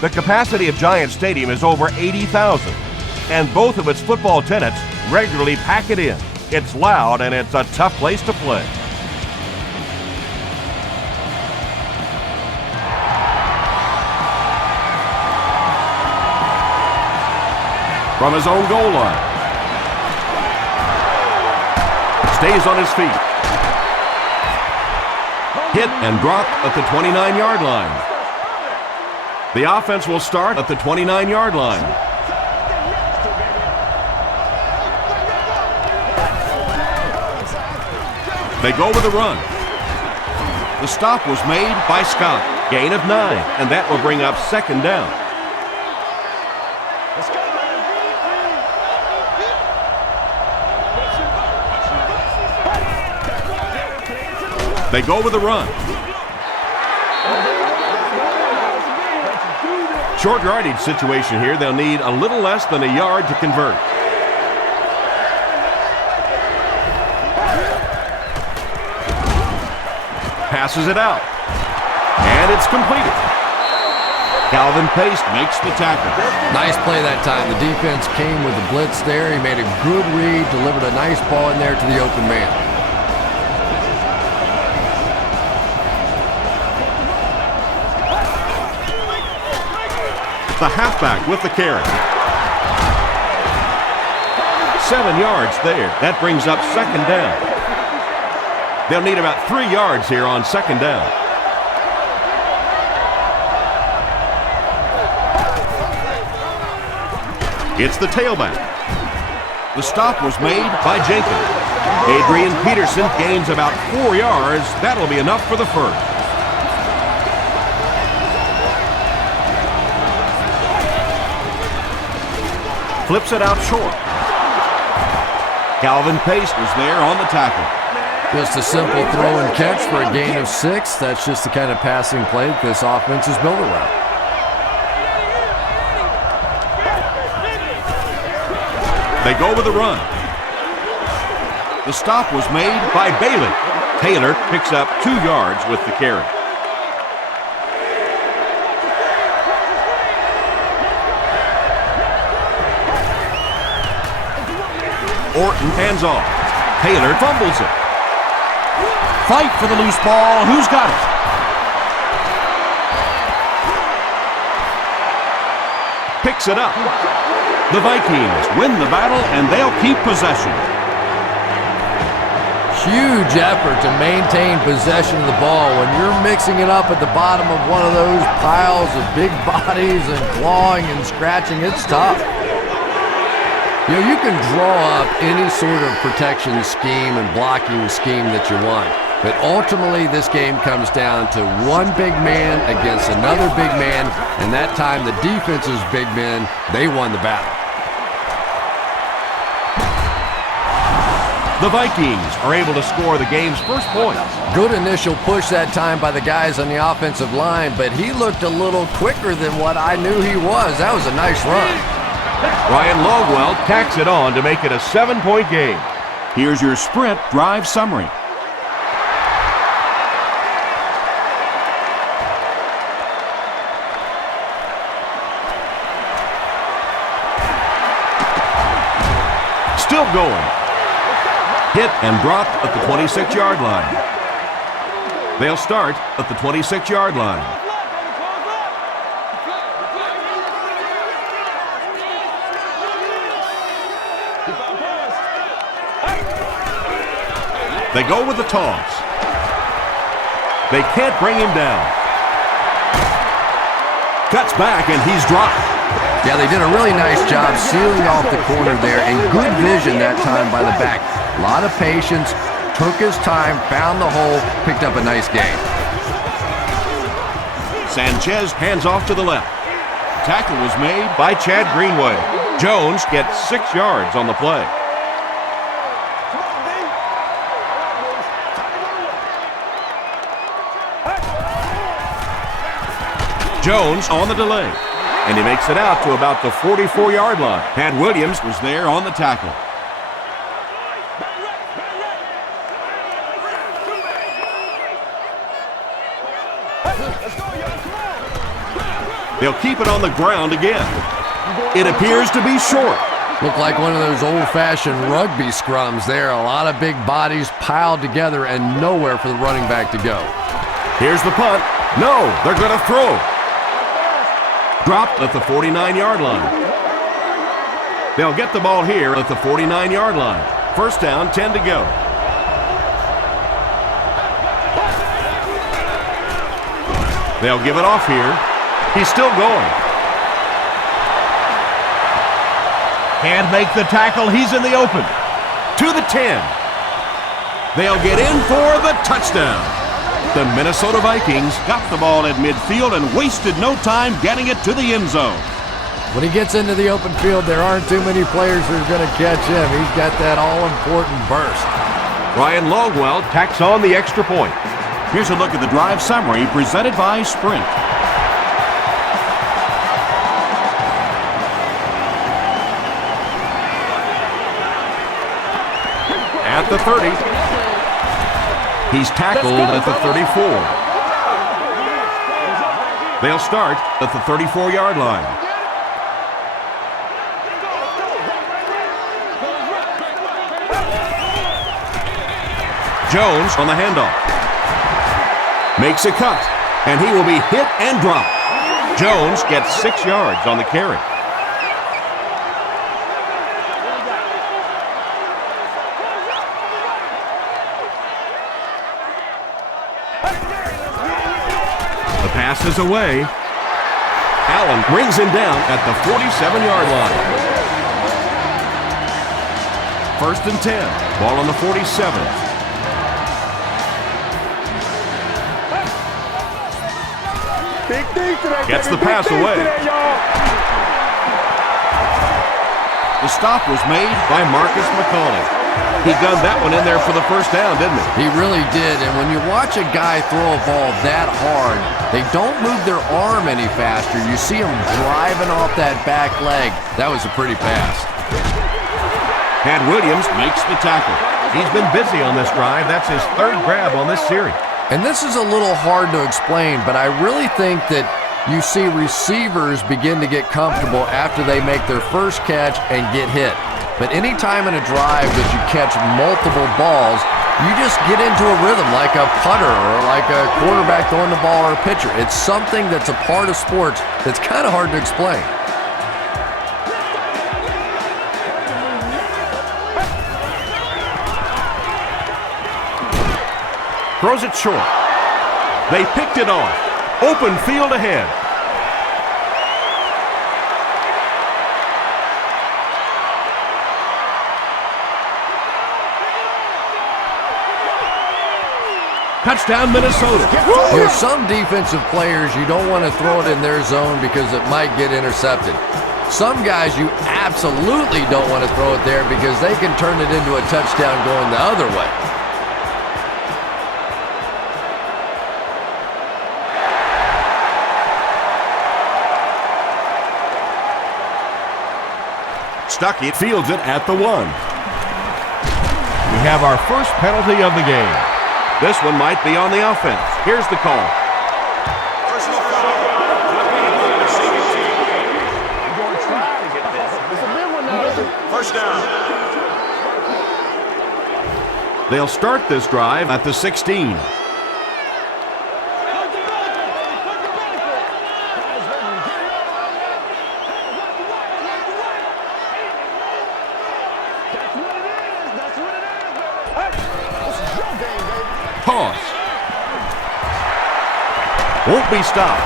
The capacity of Giant Stadium is over 80,000, and both of its football tenants regularly pack it in. It's loud and it's a tough place to play. From his own goal line. Stays on his feet. Hit and dropped at the 29-yard line. The offense will start at the 29-yard line. They go with a run. The stop was made by Scott. Gain of 9, and that will bring up second down. They go with a run. Short yardage situation here. They'll need a little less than a yard to convert. Passes it out. And it's completed. Calvin Pace makes the tackle. Nice play that time. The defense came with the blitz there. He made a good read, delivered a nice ball in there to the open man. The halfback with the carry. 7 yards there. That brings up second down. They'll need about 3 yards here on second down. It's the tailback. The stop was made by Jenkins. Adrian Peterson gains about 4 yards. That'll be enough for the first. Flips it out short. Calvin Pace was there on the tackle. Just a simple throw and catch for a gain of 6. That's just the kind of passing play that this offense is built around. They go with a run. The stop was made by Bailey. Taylor picks up 2 yards with the carry. Orton hands off. Taylor fumbles it. Fight for the loose ball. Who's got it? Picks it up. The Vikings win the battle, and they'll keep possession. Huge effort to maintain possession of the ball. When you're mixing it up at the bottom of one of those piles of big bodies and clawing and scratching, it's tough. You know, you can draw up any sort of protection scheme and blocking scheme that you want. But ultimately, this game comes down to one big man against another big man. And that time, the defense's big men, they won the battle. The Vikings are able to score the game's first points. Good initial push that time by the guys on the offensive line, but he looked a little quicker than what I knew he was. That was a nice run. Ryan Longwell tacks it on to make it a 7-point game. Here's your sprint drive summary. Still going. Hit and dropped at the 26-yard line. They'll start at the 26-yard line. They go with the toss. They can't bring him down. Cuts back, and he's dropped. Yeah, they did a really nice job sealing off the corner there, and good vision that time by the back. A lot of patience, took his time, found the hole, picked up a nice gain. Sanchez hands off to the left. Tackle was made by Chad Greenway. Jones gets 6 yards on the play. Jones on the delay, and he makes it out to about the 44-yard line. Pat Williams was there on the tackle. They'll keep it on the ground again. It appears to be short. Looked like one of those old-fashioned rugby scrums there. A lot of big bodies piled together and nowhere for the running back to go. Here's the punt. No, they're going to throw. Dropped at the 49-yard line. They'll get the ball here at the 49-yard line. First down, 10 to go. They'll give it off here. He's still going. Can't make the tackle. He's in the open. To the 10. They'll get in for the touchdown. The Minnesota Vikings got the ball at midfield and wasted no time getting it to the end zone. When he gets into the open field, there aren't too many players who are going to catch him. He's got that all-important burst. Ryan Longwell tacks on the extra point. Here's a look at the drive summary presented by Sprint. At the 30. He's tackled at the 34. They'll start at the 34-yard line. Jones on the handoff. Makes a cut, and he will be hit and dropped. Jones gets 6 yards on the carry. The pass is away. Allen brings him down at the 47-yard line. First and 10. Ball on the 47. Gets the pass away. The stop was made by Marcus McCauley. He gunned that one in there for the first down, didn't he? He really did, and when you watch a guy throw a ball that hard, they don't move their arm any faster. You see him driving off that back leg. That was a pretty pass. Tad Williams makes the tackle. He's been busy on this drive. That's his third grab on this series. And this is a little hard to explain, but I really think that you see receivers begin to get comfortable after they make their first catch and get hit. But any time in a drive that you catch multiple balls, you just get into a rhythm like a putter or like a quarterback throwing the ball or a pitcher. It's something that's a part of sports that's kind of hard to explain. Throws it short. They picked it off. Open field ahead. Touchdown, Minnesota. There's some defensive players you don't want to throw it in their zone because it might get intercepted. Some guys you absolutely don't want to throw it there because they can turn it into a touchdown going the other way. Stuckey fields it at the 1. We have our first penalty of the game. This one might be on the offense. Here's the call. Personal foul. First down. They'll start this drive at the 16. Toss. Won't be stopped.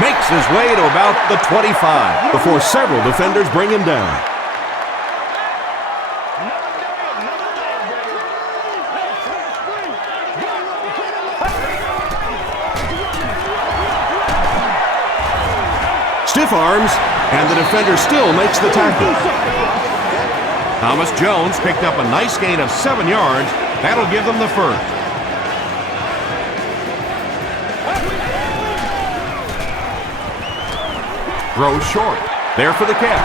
Makes his way to about the 25 before several defenders bring him down. Stiff arms, and the defender still makes the tackle. Thomas Jones picked up a nice gain of 7 yards. That'll give them the first. Throws short. There for the catch.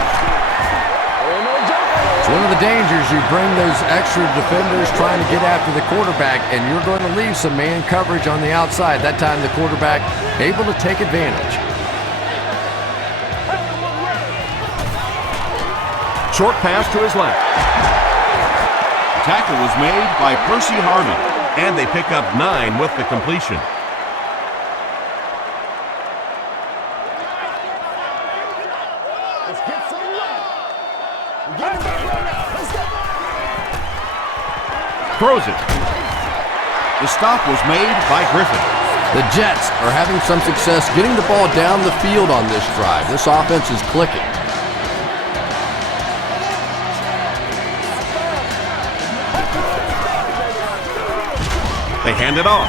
It's one of the dangers. You bring those extra defenders trying to get after the quarterback, and you're going to leave some man coverage on the outside. That time the quarterback able to take advantage. Short pass to his left. Tackle was made by Percy Harvey, and they pick up 9 with the completion. Throws it. The stop was made by Griffin. The Jets are having some success getting the ball down the field on this drive. This offense is clicking. They hand it off.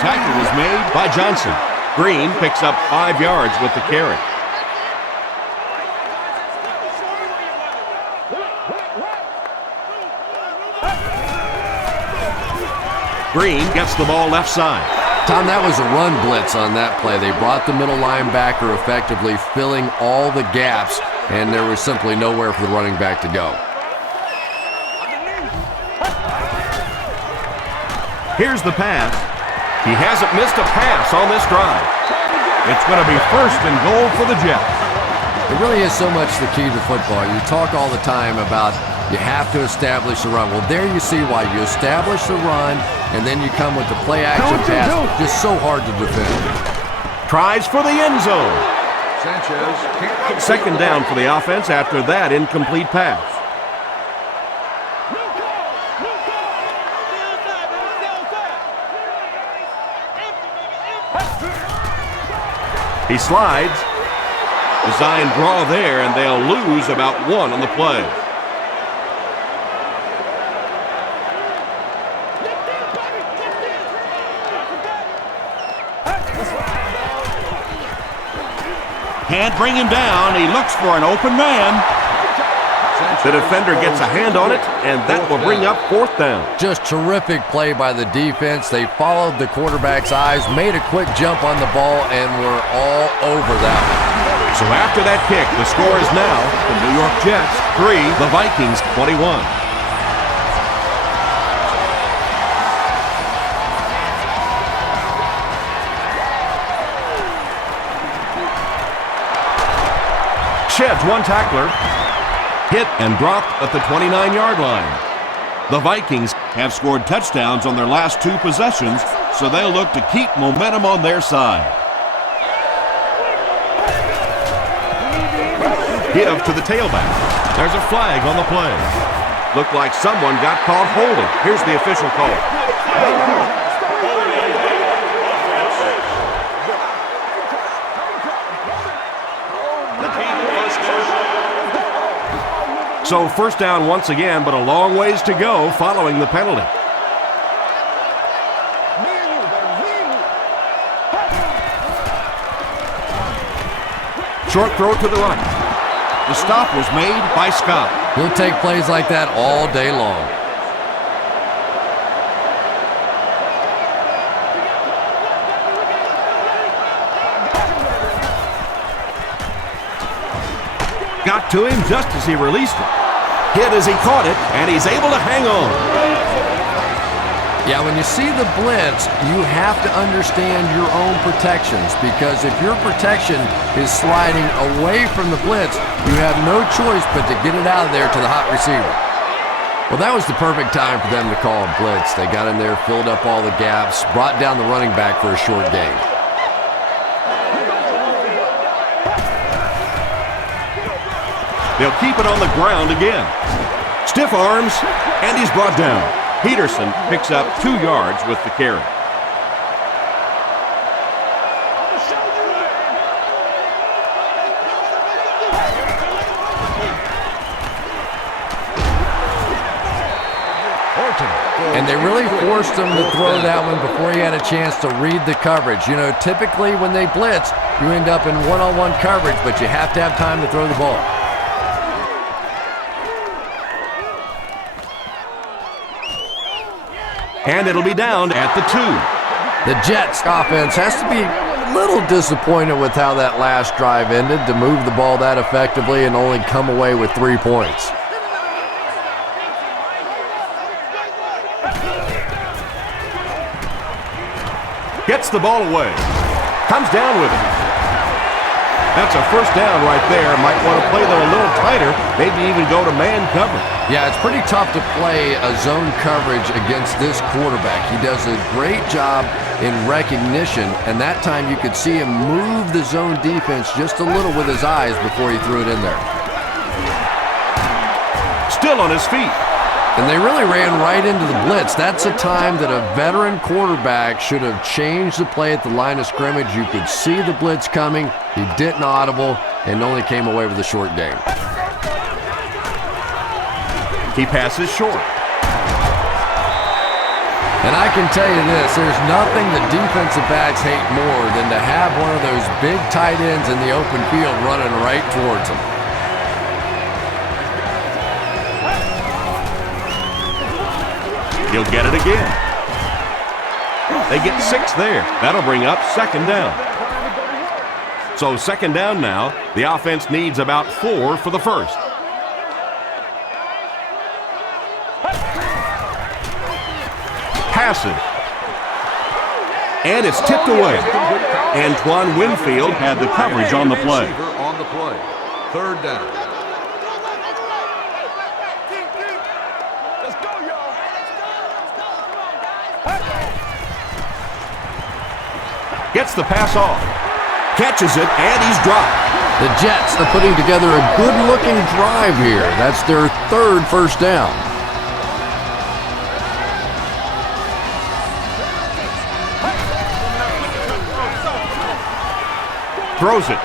Tackle was made by Johnson. Green picks up 5 yards with the carry. Green gets the ball left side. Tom, that was a run blitz on that play. They brought the middle linebacker effectively filling all the gaps, and there was simply nowhere for the running back to go. Here's the pass. He hasn't missed a pass on this drive. It's going to be 1st and goal for the Jets. It really is so much the key to football. You talk all the time about you have to establish the run. Well, there you see why. You establish the run, and then you come with the play-action pass. Just so hard to defend. Tries for the end zone. Sanchez can't. 2nd down for the offense after that incomplete pass. He slides. Design draw there, and they'll lose about 1 on the play. Can't bring him down. He looks for an open man. The defender gets a hand on it, and that will bring up 4th down. Just terrific play by the defense. They followed the quarterback's eyes, made a quick jump on the ball, and were all over that one. So after that kick, the score is now the New York Jets 3, the Vikings 21. Sheds 1 tackler. Hit and dropped at the 29-yard line. The Vikings have scored touchdowns on their last 2 possessions, so they'll look to keep momentum on their side. Give to the tailback. There's a flag on the play. Looked like someone got caught holding. Here's the official call. So 1st down once again, but a long ways to go following the penalty. Short throw to the right. The stop was made by Scott. He'll take plays like that all day long. Got to him just as he released it. Hit as he caught it, and he's able to hang on. Yeah, when you see the blitz, you have to understand your own protections, because if your protection is sliding away from the blitz, you have no choice but to get it out of there to the hot receiver. Well, that was the perfect time for them to call a blitz. They got in there, filled up all the gaps, brought down the running back for a short gain. They'll keep it on the ground again. Stiff arms, and he's brought down. Peterson picks up 2 yards with the carry. And they really forced him to throw that one before he had a chance to read the coverage. You know, typically when they blitz, you end up in one-on-one coverage, but you have to have time to throw the ball. And it'll be down at the 2. The Jets offense has to be a little disappointed with how that last drive ended, to move the ball that effectively and only come away with 3 points. Gets the ball away. Comes down with it. That's a first down right there. Might want to play them a little tighter, maybe even go to man coverage. Yeah, it's pretty tough to play a zone coverage against this quarterback. He does a great job in recognition, and that time you could see him move the zone defense just a little with his eyes before he threw it in there. Still on his feet. And they really ran right into the blitz. That's a time that a veteran quarterback should have changed the play at the line of scrimmage. You could see the blitz coming. He didn't audible and only came away with a short gain. He passes short. And I can tell you this, there's nothing the defensive backs hate more than to have one of those big tight ends in the open field running right towards them. He'll get it again. They get 6 there. That'll bring up second down. So second down now. The offense needs about 4 for the first. Passes. And it's tipped away. Antoine Winfield had the coverage on the play. Third down. Gets the pass off. Catches it, and he's dropped. The Jets are putting together a good-looking drive here. That's their third first down. Throws it.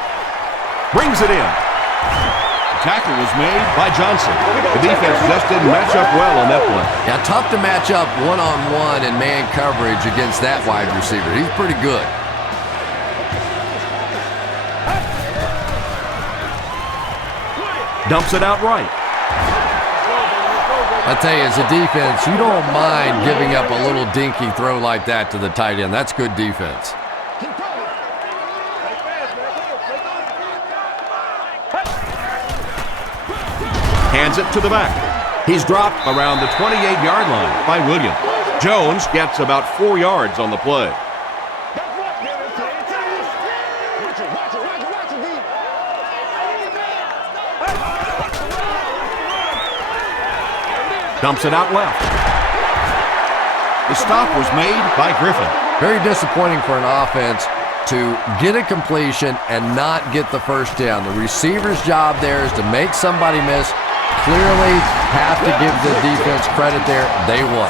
Brings it in. The tackle was made by Johnson. The defense just didn't match up well on that play. Yeah, tough to match up one-on-one in man coverage against that wide receiver. He's pretty good. Dumps it out right. I tell you, as a defense, you don't mind giving up a little dinky throw like that to the tight end. That's good defense. Hands it to the back. He's dropped around the 28-yard line by Williams. Jones gets about 4 yards on the play. Dumps it out left. The stop was made by Griffin. Very disappointing for an offense to get a completion and not get the first down. The receiver's job there is to make somebody miss. Clearly have to give the defense credit there. They won.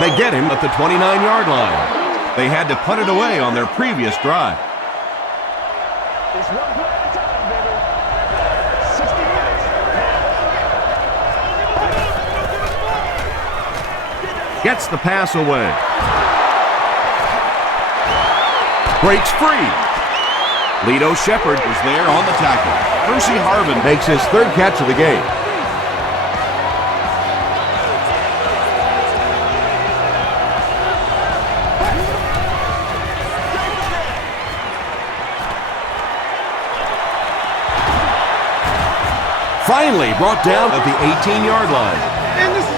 They get him at the 29-yard line. They had to punt it away on their previous drive. It's one play at a time, baby. 60 minutes. Gets the pass away. Breaks free. Lito Shepard was there on the tackle. Percy Harvin makes his third catch of the game. Finally brought down at the 18-yard line.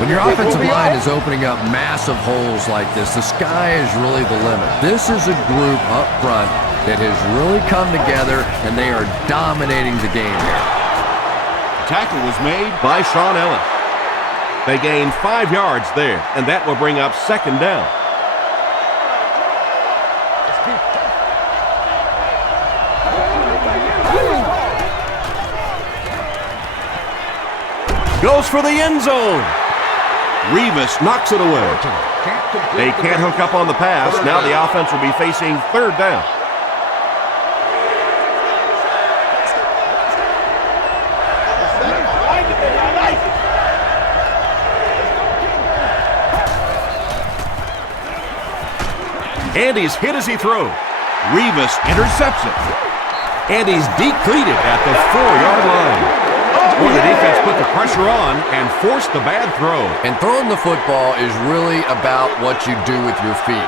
When your offensive line is opening up massive holes like this, the sky is really the limit. This is a group up front that has really come together, and they are dominating the game here. Tackle was made by Sean Ellis. They gained 5 yards there, and that will bring up second down. Goes for the end zone. Revis knocks it away. They can't hook up on the pass. Now the offense will be facing third down. And he's hit as he throws. Revis intercepts it. And he's depleted at the 4-yard line. Boy, the defense put the pressure on and forced the bad throw. And throwing the football is really about what you do with your feet.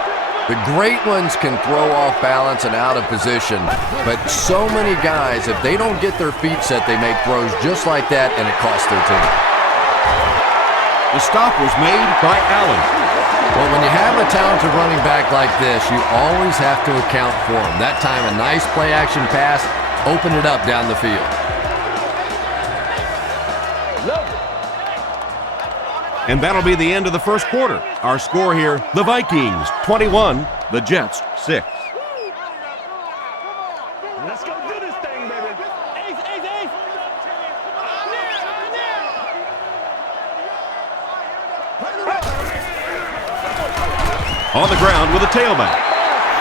The great ones can throw off balance and out of position, but so many guys, if they don't get their feet set, they make throws just like that, and it costs their team. The stop was made by Allen. Well, when you have a talented running back like this, you always have to account for him. That time, a nice play-action pass opened it up down the field. And that'll be the end of the first quarter. Our score here, the Vikings 21, the Jets 6. Let's go do this thing, baby. Ace, ace, ace. On the ground with a tailback.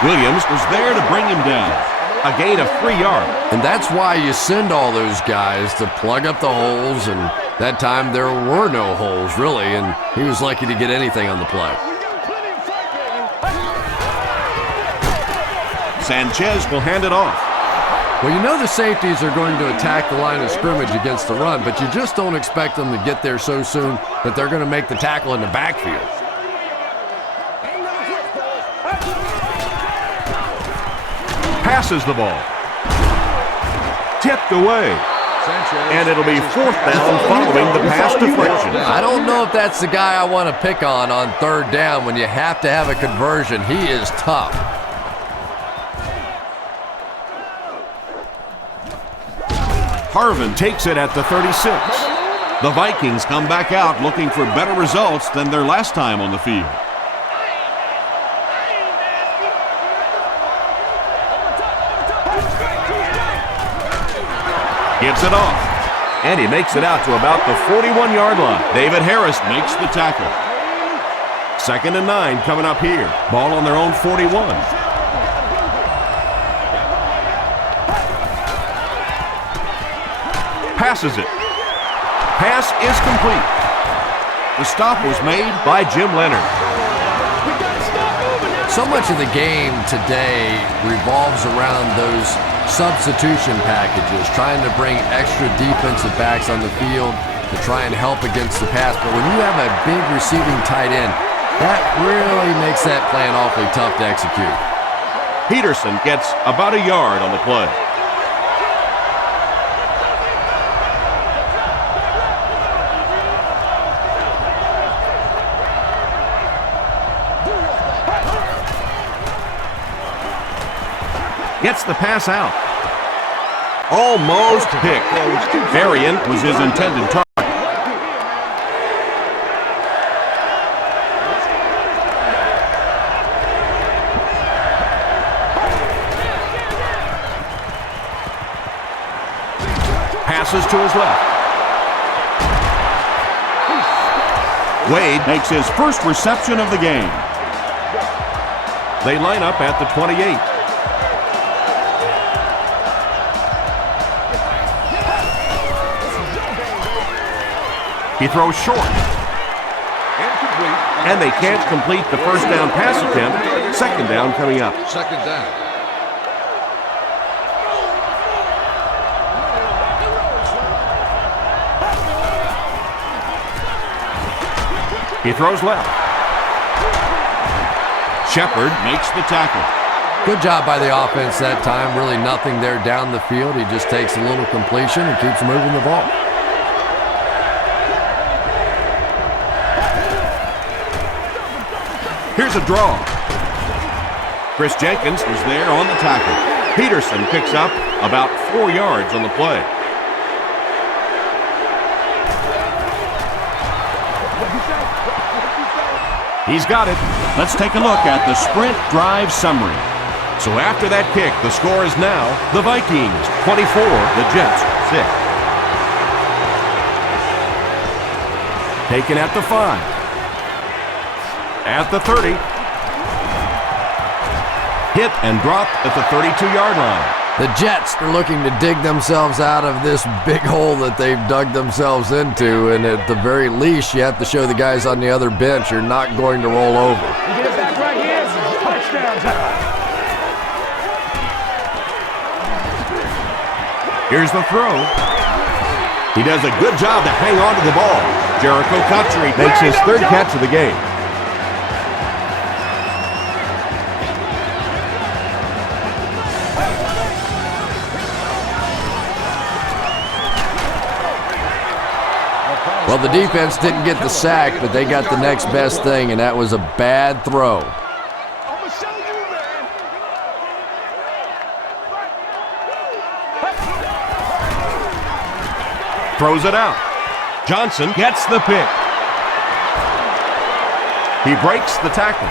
Williams was there to bring him down. A gain of 3 yards. And that's why you send all those guys to plug up the holes, and that time there were no holes, really, and he was lucky to get anything on the play. Sanchez will hand it off. Well, you know the safeties are going to attack the line of scrimmage against the run, but you just don't expect them to get there so soon that they're going to make the tackle in the backfield. Passes the ball. Tipped away. And it'll be 4th down following the pass deflection. I don't know if that's the guy I want to pick on 3rd down when you have to have a conversion. He is tough. Harvin takes it at the 36. The Vikings come back out looking for better results than their last time on the field. Gives it off. And he makes it out to about the 41-yard line. David Harris makes the tackle. 2nd and 9 coming up here. Ball on their own 41. Passes it. Pass is complete. The stop was made by Jim Leonard. So much of the game today revolves around those substitution packages, trying to bring extra defensive backs on the field to try and help against the pass. But when you have a big receiving tight end, that really makes that plan awfully tough to execute. Peterson gets about a yard on the play. Gets the pass out. Almost picked. Varian was his intended target. Passes to his left. Wade makes his first reception of the game. They line up at the 28. He throws short. And they can't complete the first down pass attempt. 2nd down coming up. 2nd down. He throws left. Shepard makes the tackle. Good job by the offense that time. Really nothing there down the field. He just takes a little completion and keeps moving the ball. Here's a draw. Chris Jenkins was there on the tackle. Peterson picks up about 4 yards on the play. He's got it. Let's take a look at the sprint drive summary. So after that kick, the score is now the Vikings 24, the Jets 6. Taken at the 5. At the 30. Hit and dropped at the 32-yard line. The Jets are looking to dig themselves out of this big hole that they've dug themselves into, and at the very least, you have to show the guys on the other bench you're not going to roll over. You get it back right here. Touchdown time. Here's the throw. He does a good job to hang on to the ball. Jericho Cutchery makes his 3rd catch of the game. Well, the defense didn't get the sack, but they got the next best thing, and that was a bad throw. I'm gonna show you, man. Throws it out. Johnson gets the pick. He breaks the tackle.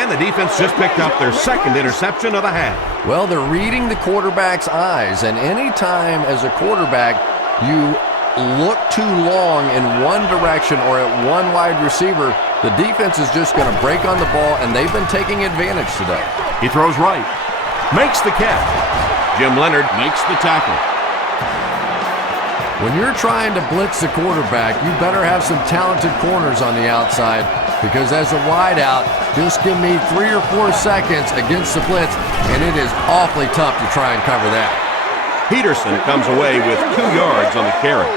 And the defense just picked up their second interception of the half. Well, they're reading the quarterback's eyes, and anytime as a quarterback you look too long in one direction or at one wide receiver, the defense is just going to break on the ball, and they've been taking advantage today. He throws right. Makes the catch. Jim Leonard makes the tackle. When you're trying to blitz the quarterback, you better have some talented corners on the outside, because as a wideout, just give me 3 or 4 seconds against the blitz, and it is awfully tough to try and cover that. Peterson comes away with 2 yards on the carry.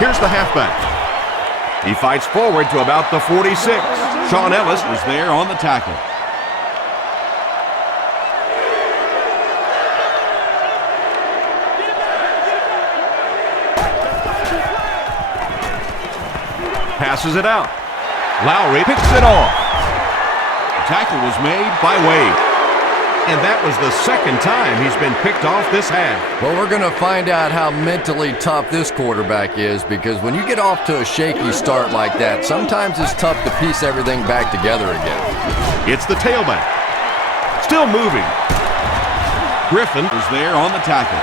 Here's the halfback. He fights forward to about the 46. Sean Ellis was there on the tackle. Passes it out. Lowry picks it off. The tackle was made by Wade. And that was the second time he's been picked off this half. Well, we're going to find out how mentally tough this quarterback is, because when you get off to a shaky start like that, sometimes it's tough to piece everything back together again. It's the tailback. Still moving. Griffin is there on the tackle.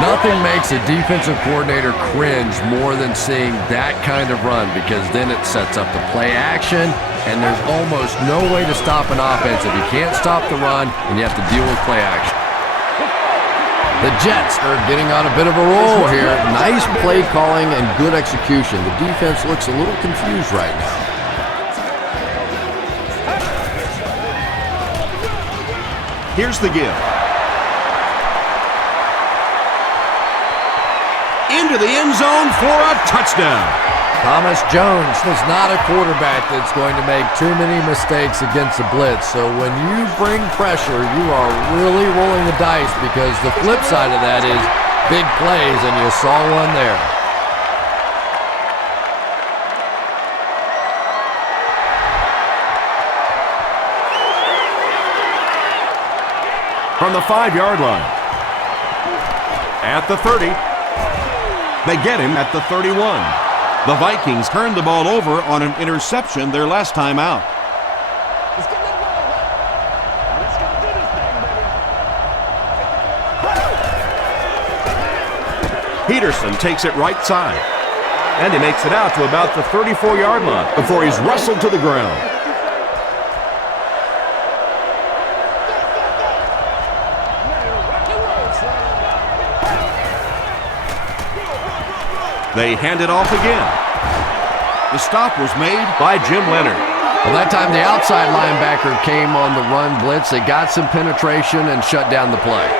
Nothing makes a defensive coordinator cringe more than seeing that kind of run, because then it sets up the play action, and there's almost no way to stop an offense if you can't stop the run and you have to deal with play action. The Jets are getting on a bit of a roll here. Nice play calling and good execution. The defense looks a little confused right now. Here's the give. Into the end zone for a touchdown. Thomas Jones is not a quarterback that's going to make too many mistakes against the blitz. So when you bring pressure, you are really rolling the dice, because the flip side of that is big plays, and you saw one there. From the 5-yard line. At the 30. They get him at the 31. The Vikings turned the ball over on an interception their last time out. Let's get that ball. Let's go do this thing, baby. Peterson takes it right side. And he makes it out to about the 34-yard line before he's wrestled to the ground. They hand it off again. The stop was made by Jim Leonard. Well, that time the outside linebacker came on the run blitz. They got some penetration and shut down the play.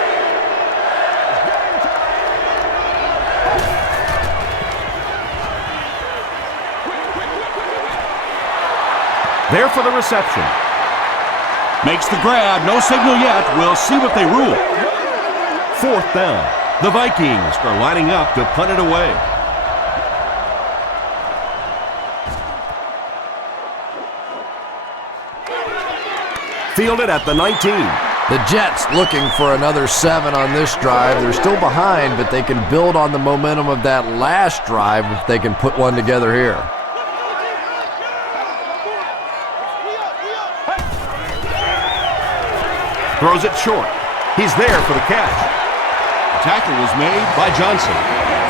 There for the reception. Makes the grab. No signal yet. We'll see what they rule. 4th down. The Vikings are lining up to punt it away. Fielded at the 19. The Jets looking for another 7 on this drive. They're still behind, but they can build on the momentum of that last drive if they can put one together here. Throws it short. He's there for the catch. The tackle was made by Johnson.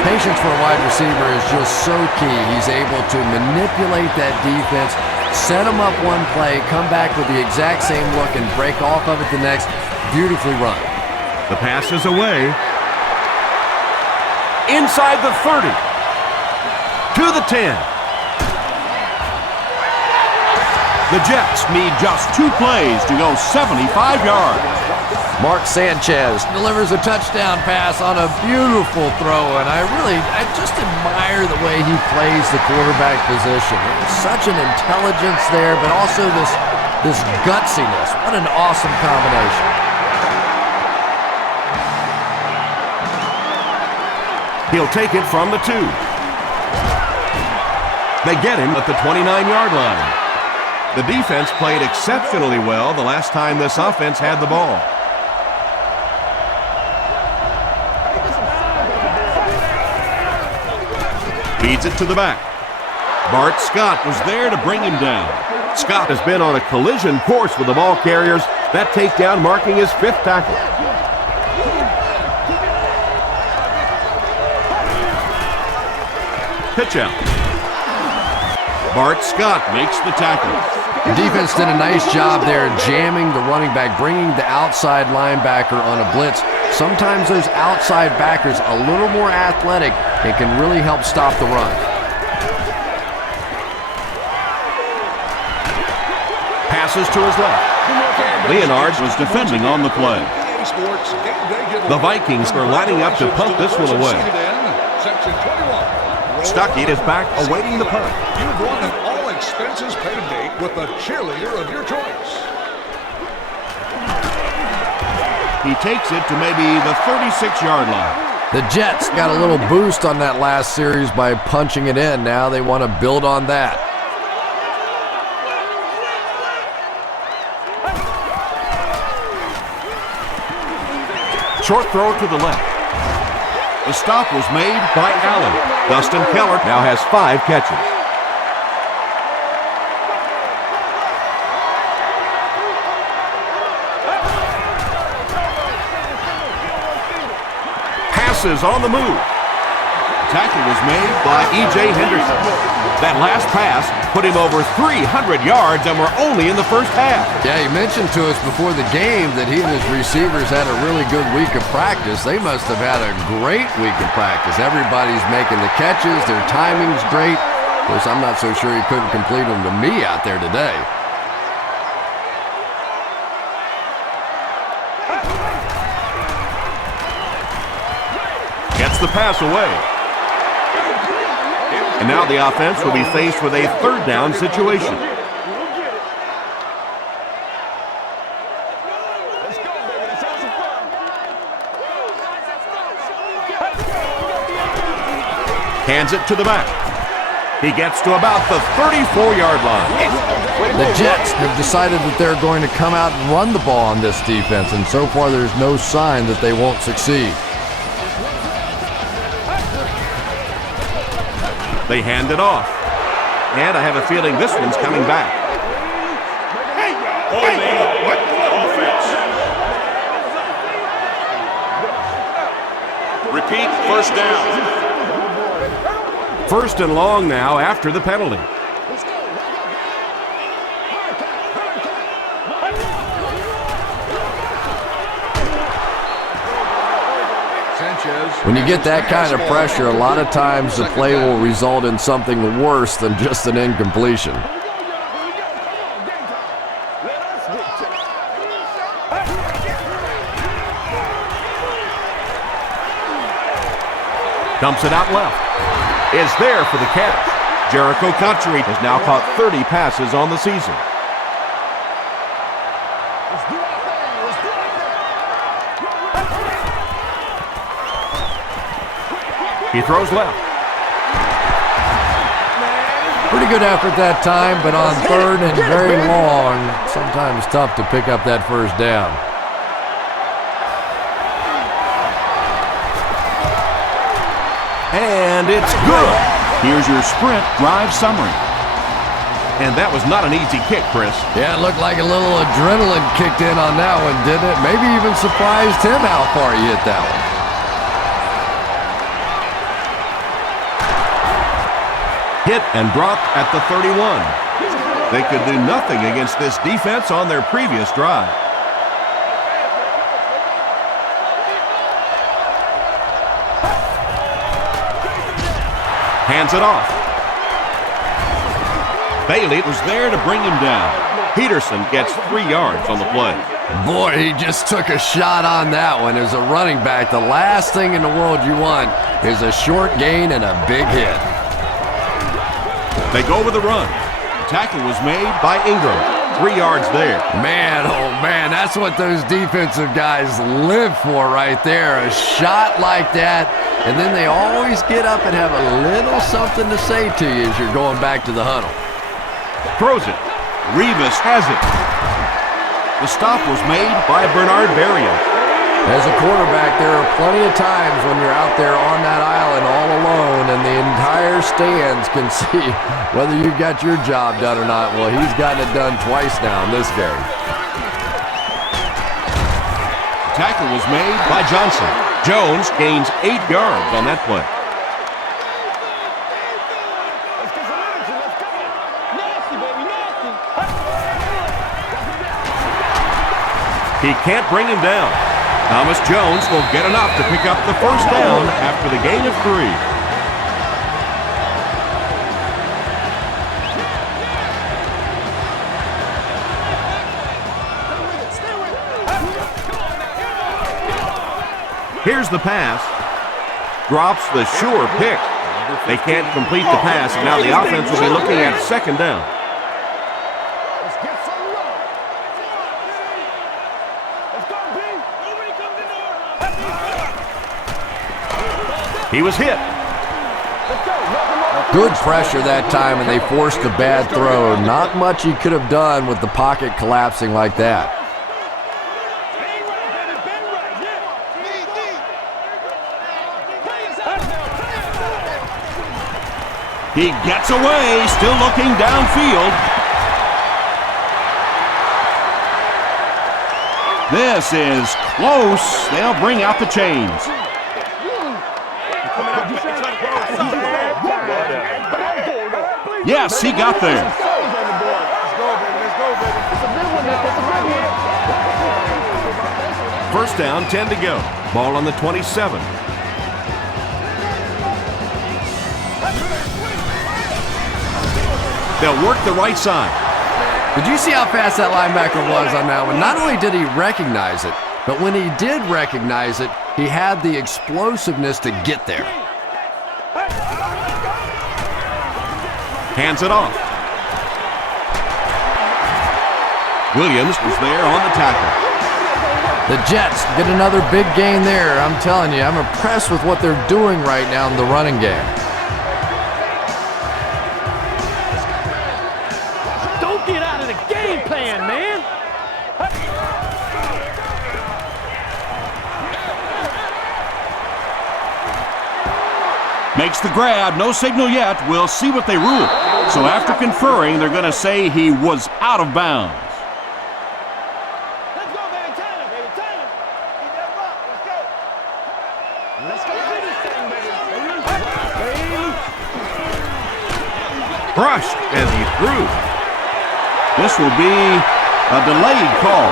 Patience for a wide receiver is just so key. He's able to manipulate that defense, set them up one play, come back with the exact same look, and break off of it the next. Beautifully run. The pass is away. Inside the 30. To the 10. The Jets need just 2 plays to go 75 yards. Mark Sanchez delivers a touchdown pass on a beautiful throw, and I just admire the way he plays the quarterback position. There's such an intelligence there, but also this this gutsiness. What an awesome combination. He'll take it from the 2. They get him at the 29-yard line. The defense played exceptionally well the last time this offense had the ball. Feeds it to the back. Bart Scott was there to bring him down. Scott has been on a collision course with the ball carriers. That takedown marking his 5th tackle. Pitch out. Bart Scott makes the tackle. The defense did a nice job there jamming the running back, bringing the outside linebacker on a blitz. Sometimes those outside backers a little more athletic and can really help stop the run. Passes to his left. Leonard was defending on the play. The Vikings are lining up to punt this one away. Stuckey is back awaiting the punt. You've won an all-expenses-paid date with the cheerleader of your choice. He takes it to maybe the 36-yard line. The Jets got a little boost on that last series by punching it in. Now they want to build on that. Short throw to the left. The stop was made by Allen. Dustin Keller now has 5 catches. Passes on the move. Tackle was made by E.J. Henderson. That last pass put him over 300 yards, and we're only in the first half. Yeah, he mentioned to us before the game that he and his receivers had a really good week of practice. They must have had a great week of practice. Everybody's making the catches. Their timing's great. Of course, I'm not so sure he couldn't complete them to me out there today. Gets the pass away. And now the offense will be faced with a 3rd down situation. Hands it to the back. He gets to about the 34-yard line. The Jets have decided that they're going to come out and run the ball on this defense, and so far there's no sign that they won't succeed. They hand it off. And I have a feeling this one's coming back. Repeat, first down. 1st and long now after the penalty. When you get that kind of pressure, a lot of times the play will result in something worse than just an incompletion. Dumps it out left. Is there for the catch. Jericho Country has now caught 30 passes on the season. He throws left. Pretty good effort that time, but on 3rd and very long, sometimes tough to pick up that 1st down. And it's good. Here's your sprint drive summary. And that was not an easy kick, Chris. Yeah, it looked like a little adrenaline kicked in on that one, didn't it? Maybe even surprised him how far he hit that one. Hit and dropped at the 31. They could do nothing against this defense on their previous drive. Hands it off. Bailey was there to bring him down. Peterson gets 3 yards on the play. Boy, he just took a shot on that one. As a running back, the last thing in the world you want is a short gain and a big hit. They go with a run. The tackle was made by Ingram. 3 yards there. Man, oh man, that's what those defensive guys live for right there. A shot like that, and then they always get up and have a little something to say to you as you're going back to the huddle. Throws it. Revis has it. The stop was made by Bernard Berrios. As a quarterback, there are plenty of times when you're out there on that island all alone and the entire stands can see whether you got your job done or not. Well, he's gotten it done twice now in this game. Tackle was made by Johnson. Jones gains 8 yards on that play. He can't bring him down. Thomas Jones will get enough to pick up the first down after the gain of 3. Here's the pass. Drops the sure pick. They can't complete the pass, and now the offense will be looking at second down. He was hit. Good pressure that time, and they forced a bad throw. Not much he could have done with the pocket collapsing like that. He gets away, still looking downfield. This is close. They'll bring out the chains. Yes, he got there. First down, 10 to go. Ball on the 27. They'll work the right side. Did you see how fast that linebacker was on that one? Not only did he recognize it, but when he did recognize it, he had the explosiveness to get there. Hands it off. Williams was there on the tackle. The Jets get another big gain there. I'm telling you, I'm impressed with what they're doing right now in the running game. Don't get out of the game plan, man. Makes the grab. No signal yet. We'll see what they rule. So after conferring, they're going to say he was out of bounds. Let's go, baby. Turn him, baby. Turn him. Keep that rock. Let's go. Let's go do this thing, baby. Brushed as he threw. This will be a delayed call.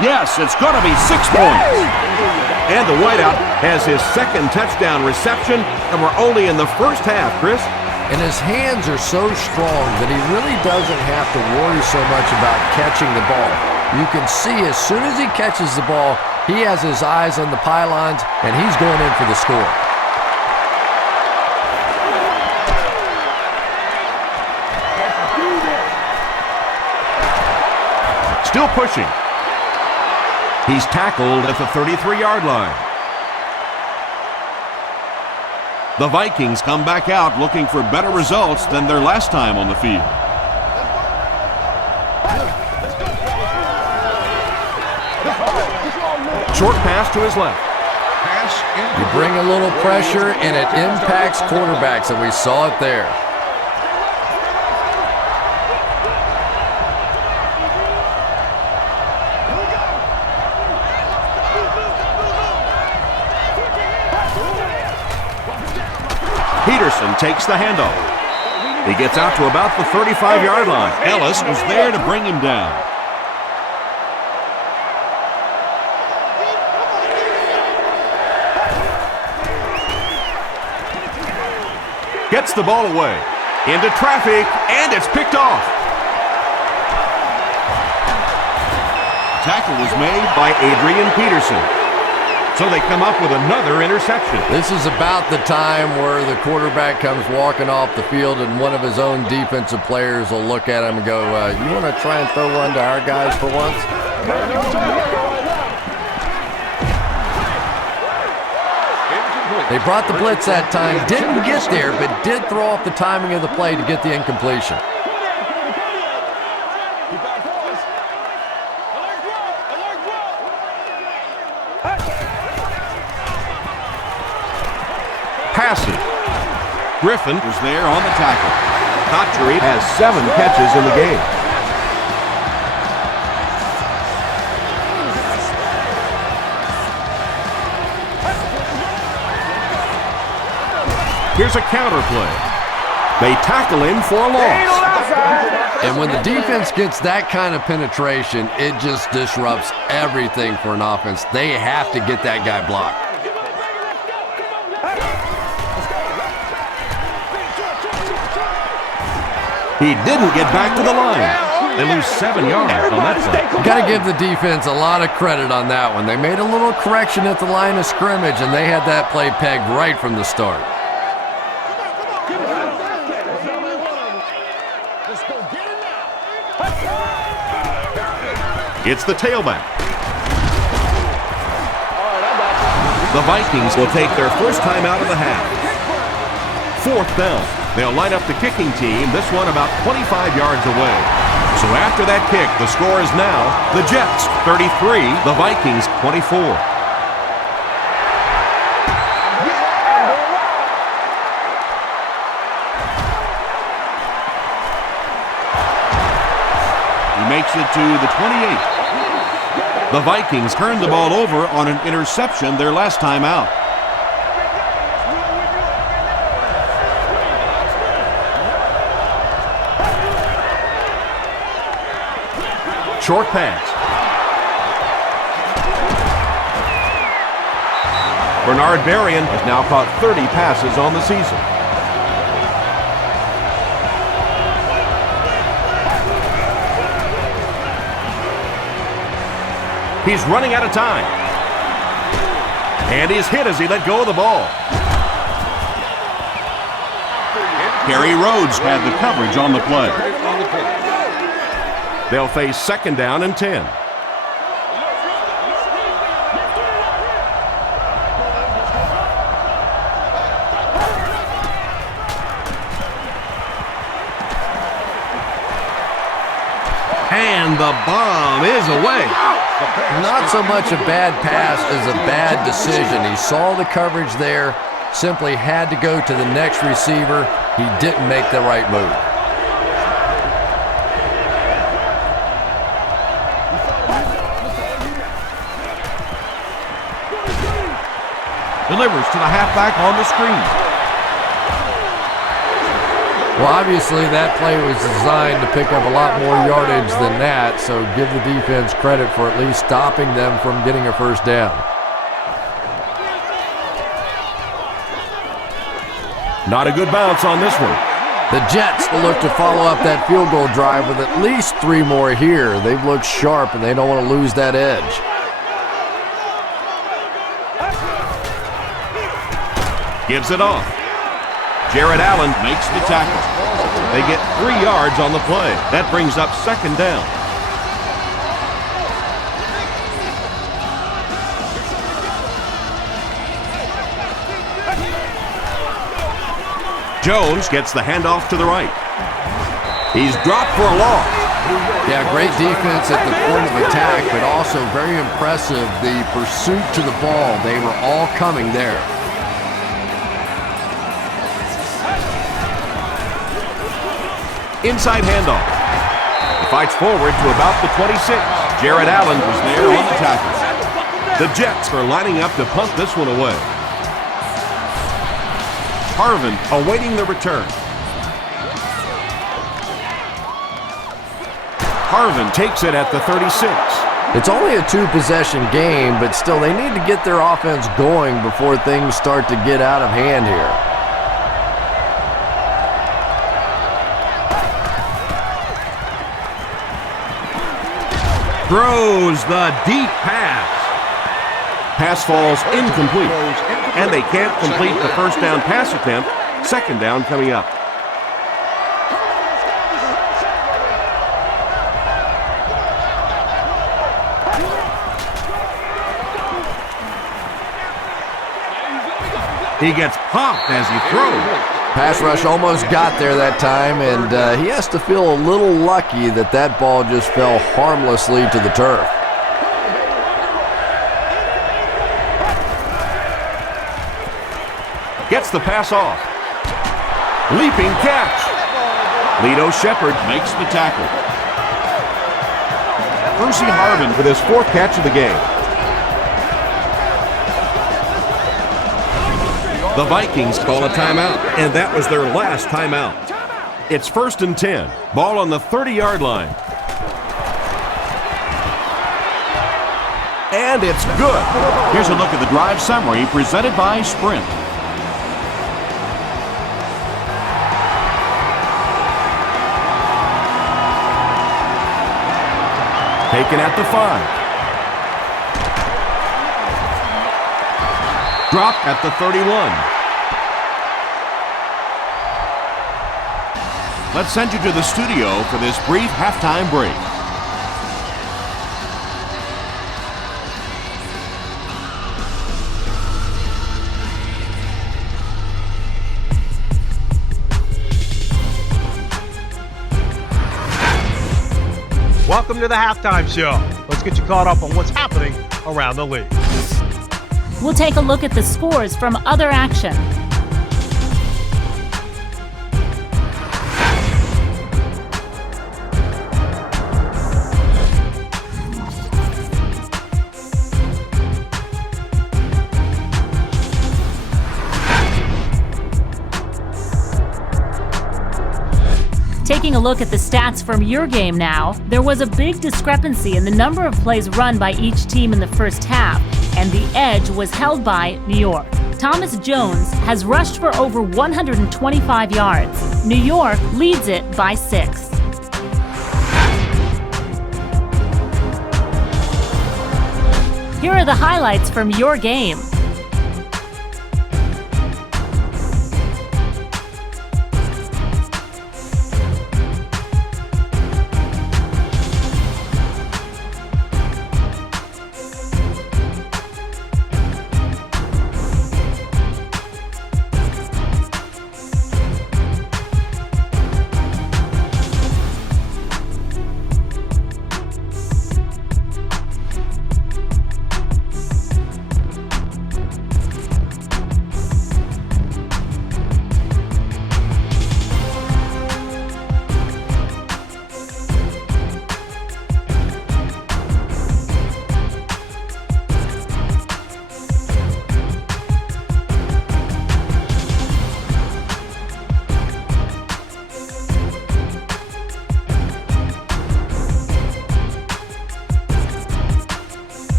Yes, it's going to be 6 points. And the wideout has his second touchdown reception, and we're only in the first half, Chris. And his hands are so strong that he really doesn't have to worry so much about catching the ball. You can see as soon as he catches the ball, he has his eyes on the pylons, and he's going in for the score. Still pushing. He's tackled at the 33-yard line. The Vikings come back out looking for better results than their last time on the field. Short pass to his left. You bring a little pressure, and it impacts quarterbacks, and we saw it there. Peterson takes the handoff. He gets out to about the 35-yard line. Ellis was there to bring him down. Gets the ball away. Into traffic, and it's picked off. Tackle was made by Adrian Peterson. So they come up with another interception. This is about the time where the quarterback comes walking off the field and one of his own defensive players will look at him and go, you want to try and throw one to our guys for once? They brought the blitz that time, didn't get there, but did throw off the timing of the play to get the incompletion. Passing. Griffin was there on the tackle. Cotchery has 7 catches in the game. Here's a counter play. They tackle him for a loss. And when the defense gets that kind of penetration, it just disrupts everything for an offense. They have to get that guy blocked. He didn't get back to the line. They lose 7 yards on that play. You got to give the defense a lot of credit on that one. They made a little correction at the line of scrimmage, and they had that play pegged right from the start. It's the tailback. The Vikings will take their first time out of the half. 4th down. They'll line up the kicking team, this one about 25 yards away. So after that kick, the score is now the Jets 33, the Vikings 24. He makes it to the 28. The Vikings turned the ball over on an interception their last time out. Short pass. Bernard Berrien has now caught 30 passes on the season. He's running out of time. And he's hit as he let go of the ball. Harry Rhodes had the coverage on the play. They'll face 2nd down and 10. And the bomb is away. Not so much a bad pass as a bad decision. He saw the coverage there, simply had to go to the next receiver. He didn't make the right move. Delivers to the halfback on the screen. Well, obviously that play was designed to pick up a lot more yardage than that, so give the defense credit for at least stopping them from getting a first down. Not a good bounce on this one. The Jets will look to follow up that field goal drive with at least 3 more here. They've looked sharp, and they don't want to lose that edge. Gives it off. Jared Allen makes the tackle. They get 3 yards on the play. That brings up 2nd down. Jones gets the handoff to the right. He's dropped for a loss. Yeah, great defense at the point of attack, but also very impressive the pursuit to the ball. They were all coming there. Inside handoff. He fights forward to about the 26. Jared Allen was there on the tackle. The Jets are lining up to punt this one away. Harvin awaiting the return. Harvin takes it at the 36. It's only a 2-possession game, but still they need to get their offense going before things start to get out of hand here. Throws the deep pass. Pass falls incomplete, and they can't complete the first down pass attempt. Second down coming up. He gets popped as he throws. Pass rush almost got there that time, and he has to feel a little lucky that that ball just fell harmlessly to the turf. Gets the pass off. Leaping catch. Lito Shepherd makes the tackle. Percy Harvin with his 4th catch of the game. The Vikings call a timeout, and that was their last timeout. It's 1st and 10. Ball on the 30-yard line. And it's good. Here's a look at the drive summary presented by Sprint. Taken at the 5. Dropped at the 31. Let's send you to the studio for this brief halftime break. Welcome to the halftime show. Let's get you caught up on what's happening around the league. We'll take a look at the scores from other action. Taking a look at the stats from your game now, there was a big discrepancy in the number of plays run by each team in the first half, and the edge was held by New York. Thomas Jones has rushed for over 125 yards. New York leads it by 6. Here are the highlights from your game.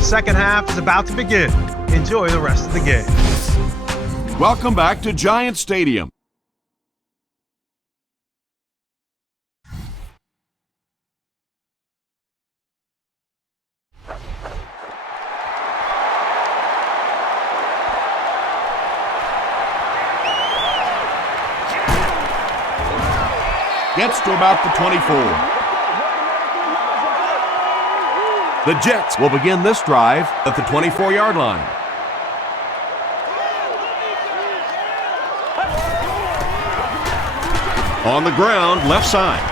Second half is about to begin. Enjoy the rest of the game. Welcome back to Giant Stadium. Gets to about the 24. The Jets will begin this drive at the 24-yard line. On the ground, left side.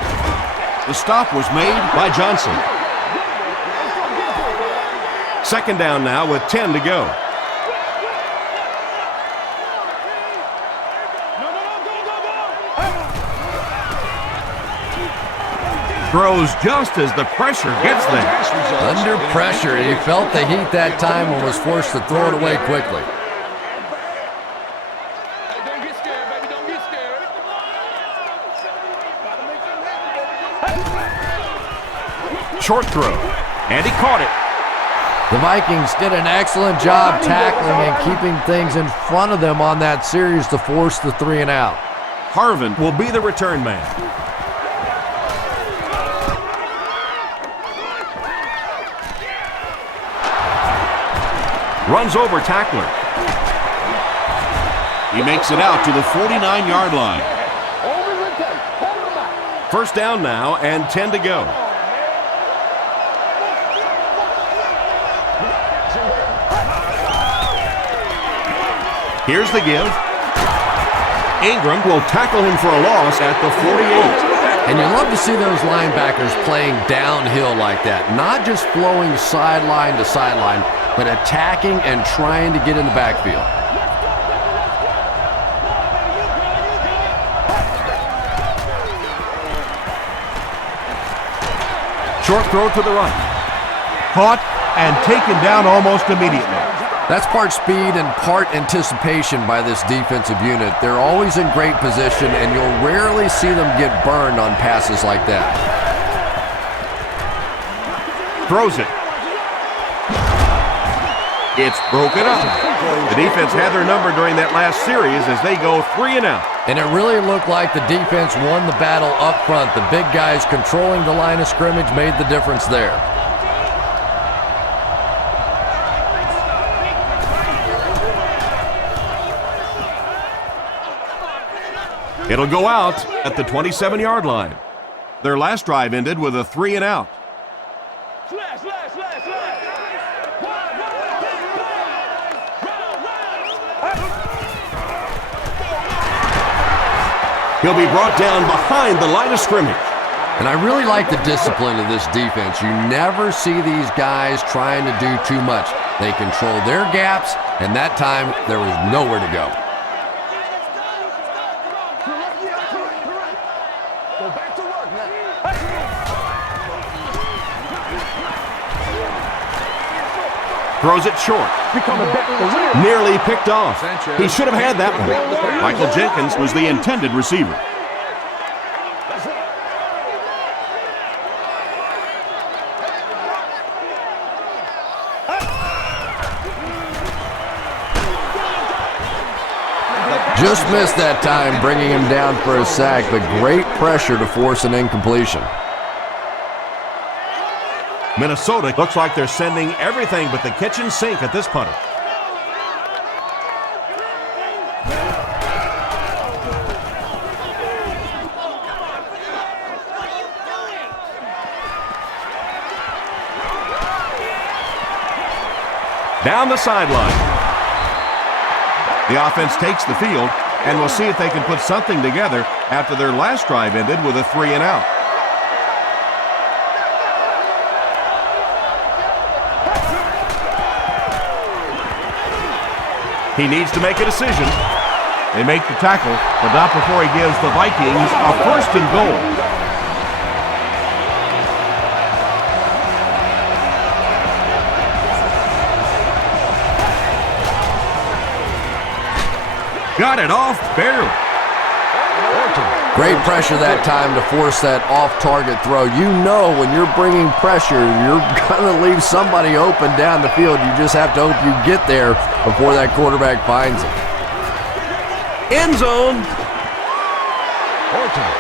The stop was made by Johnson. Second down now with 10 to go. Throws just as the pressure gets there. Under pressure, he felt the heat that time and was forced to throw it away quickly. Don't get scared, baby. Don't get scared. Short throw, and he caught it. The Vikings did an excellent job tackling and keeping things in front of them on that series to force the 3 and out. Harvin will be the return man. Runs over tackler. He makes it out to the 49-yard line. First down now and 10 to go. Here's the give. Ingram will tackle him for a loss at the 48. And you love to see those linebackers playing downhill like that. Not just flowing sideline to sideline, but attacking and trying to get in the backfield. Short throw to the right. Caught and taken down almost immediately. That's part speed and part anticipation by this defensive unit. They're always in great position, and you'll rarely see them get burned on passes like that. Throws it. It's broken up. The defense had their number during that last series as they go 3 and out. And it really looked like the defense won the battle up front. The big guys controlling the line of scrimmage made the difference there. It'll go out at the 27-yard line. Their last drive ended with a 3 and out. He'll be brought down behind the line of scrimmage. And I really like the discipline of this defense. You never see these guys trying to do too much. They control their gaps, and that time there was nowhere to go. Throws it short. Nearly picked off. He should have had that one. Michael Jenkins was the intended receiver. Just missed that time, bringing him down for a sack, but great pressure to force an incompletion. Minnesota looks like they're sending everything but the kitchen sink at this punter. Down the sideline. The offense takes the field, and we'll see if they can put something together after their last drive ended with a 3 and out. He needs to make a decision. They make the tackle, but not before he gives the Vikings a 1st and goal. Got it off barely. Great pressure that time to force that off-target throw. You know when you're bringing pressure, you're going to leave somebody open down the field. You just have to hope you get there before that quarterback finds it. End zone.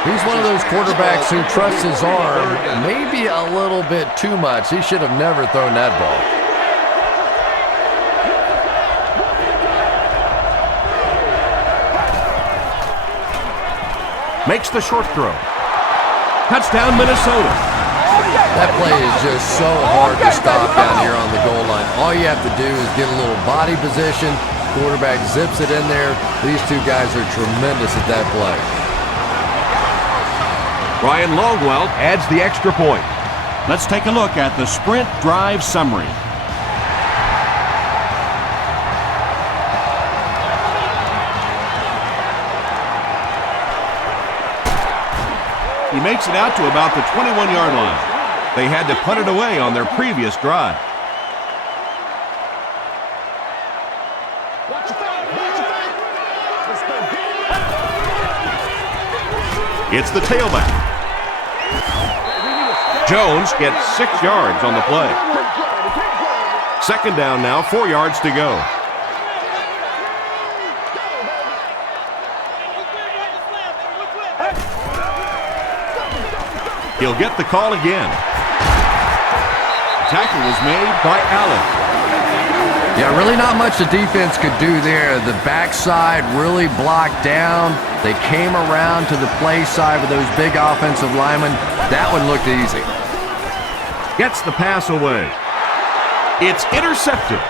He's one of those quarterbacks who trusts his arm maybe a little bit too much. He should have never thrown that ball. Makes the short throw. Touchdown, Minnesota. That play is just so hard to stop down here on the goal line. All you have to do is get a little body position. Quarterback zips it in there. These two guys are tremendous at that play. Ryan Longwell adds the extra point. Let's take a look at the sprint drive summary. He makes it out to about the 21-yard line. They had to punt it away on their previous drive. It's the tailback. Jones gets 6 yards on the play. Second down now, 4 yards to go. He'll get the call again. The tackle was made by Allen. Yeah, really not much the defense could do there. The backside really blocked down. They came around to the play side with those big offensive linemen. That one looked easy. Gets the pass away. It's intercepted.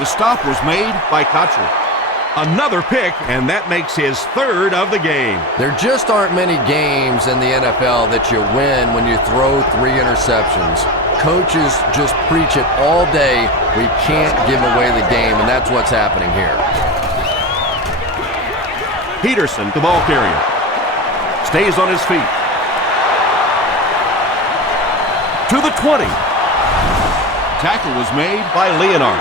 The stop was made by Kotcher. Another pick, and that makes his third of the game. There just aren't many games in the NFL that you win when you throw 3 interceptions. Coaches just preach it all day. We can't give away the game, and that's what's happening here. Peterson, the ball carrier, stays on his feet. To the 20. Tackle was made by Leonard.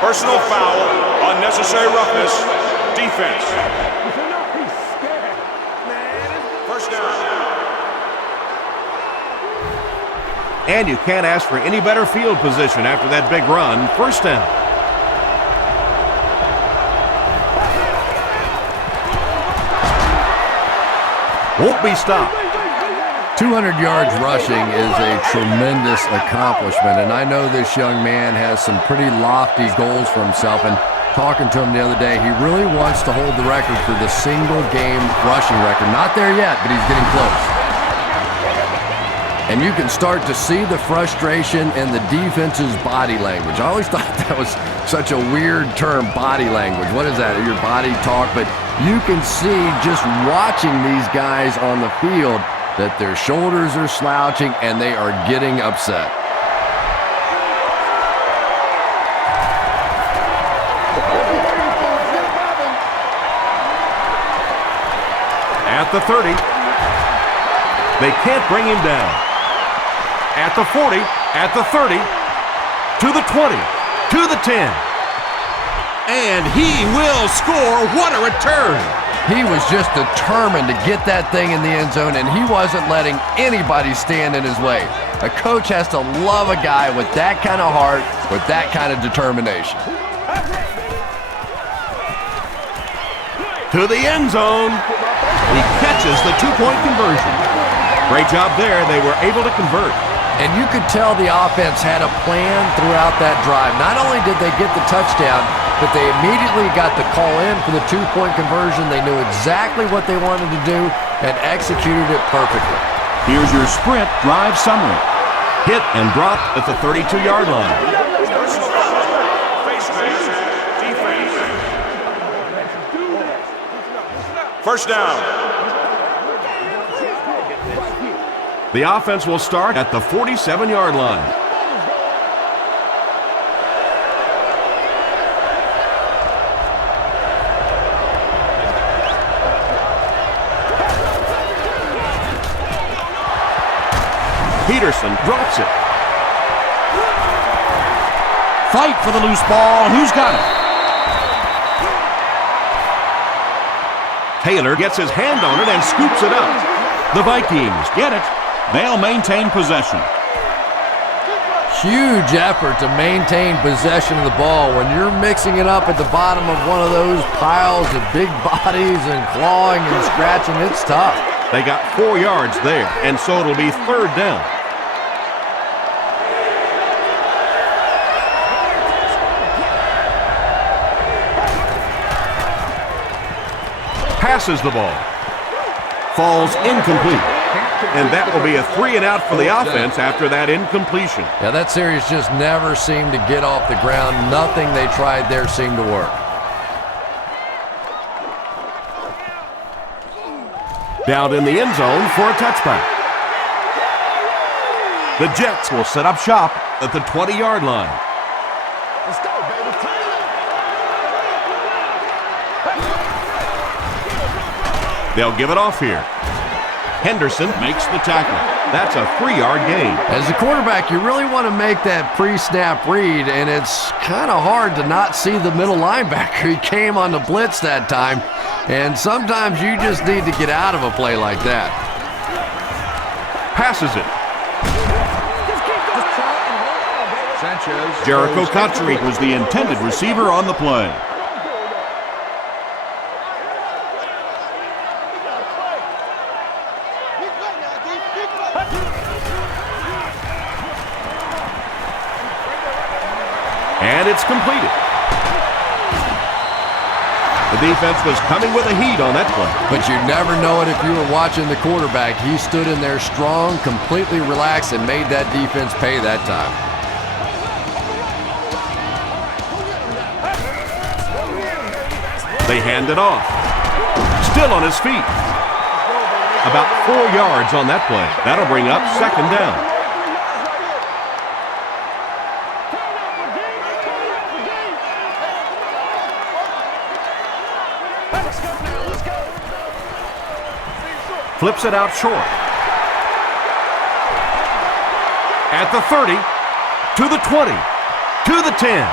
Personal foul, unnecessary roughness, defense. First down. And you can't ask for any better field position after that big run. First down. Won't be stopped. 200 yards rushing is a tremendous accomplishment, and I know this young man has some pretty lofty goals for himself, and talking to him the other day, he really wants to hold the record for the single game rushing record. Not there yet, but he's getting close. And you can start to see the frustration in the defense's body language. I always thought that was such a weird term, body language. What is that? Your body talk? But you can see just watching these guys on the field that their shoulders are slouching and they are getting upset. At the 30. They can't bring him down. At the 40, at the 30, to the 20, to the 10. And he will score. What a return. He was just determined to get that thing in the end zone, and he wasn't letting anybody stand in his way. A coach has to love a guy with that kind of heart, with that kind of determination. To the end zone. He catches the 2-point conversion. Great job there. They were able to convert. And you could tell the offense had a plan throughout that drive. Not only did they get the touchdown, but they immediately got the call in for the 2-point conversion. They knew exactly what they wanted to do and executed it perfectly. Here's your sprint drive summary. Hit and dropped at the 32-yard line. First down. The offense will start at the 47-yard line. Peterson drops it. Fight for the loose ball. Who's got it? Taylor gets his hand on it and scoops it up. The Vikings get it. They'll maintain possession. Huge effort to maintain possession of the ball. When you're mixing it up at the bottom of one of those piles of big bodies and clawing and scratching, it's tough. They got 4 yards there, and so it'll be third down. Passes the ball. Falls incomplete. And that will be a 3-and-out for the offense after that incompletion. Yeah, that series just never seemed to get off the ground. Nothing they tried there seemed to work. Down in the end zone for a touchback. The Jets will set up shop at the 20-yard line. Let's go, baby. They'll give it off here. Henderson makes the tackle. That's a 3-yard gain. As a quarterback, you really want to make that pre-snap read, and it's kind of hard to not see the middle linebacker. He came on the blitz that time, and sometimes you just need to get out of a play like that. Passes it. Jericho Cotchery was the intended receiver on the play. And it's completed. The defense was coming with a heat on that play. But you never know it if you were watching the quarterback. He stood in there strong, completely relaxed, and made that defense pay that time. They hand it off. Still on his feet. About 4 yards on that play. That'll bring up second down. Flips it out short. At the 30, to the 20, to the 10.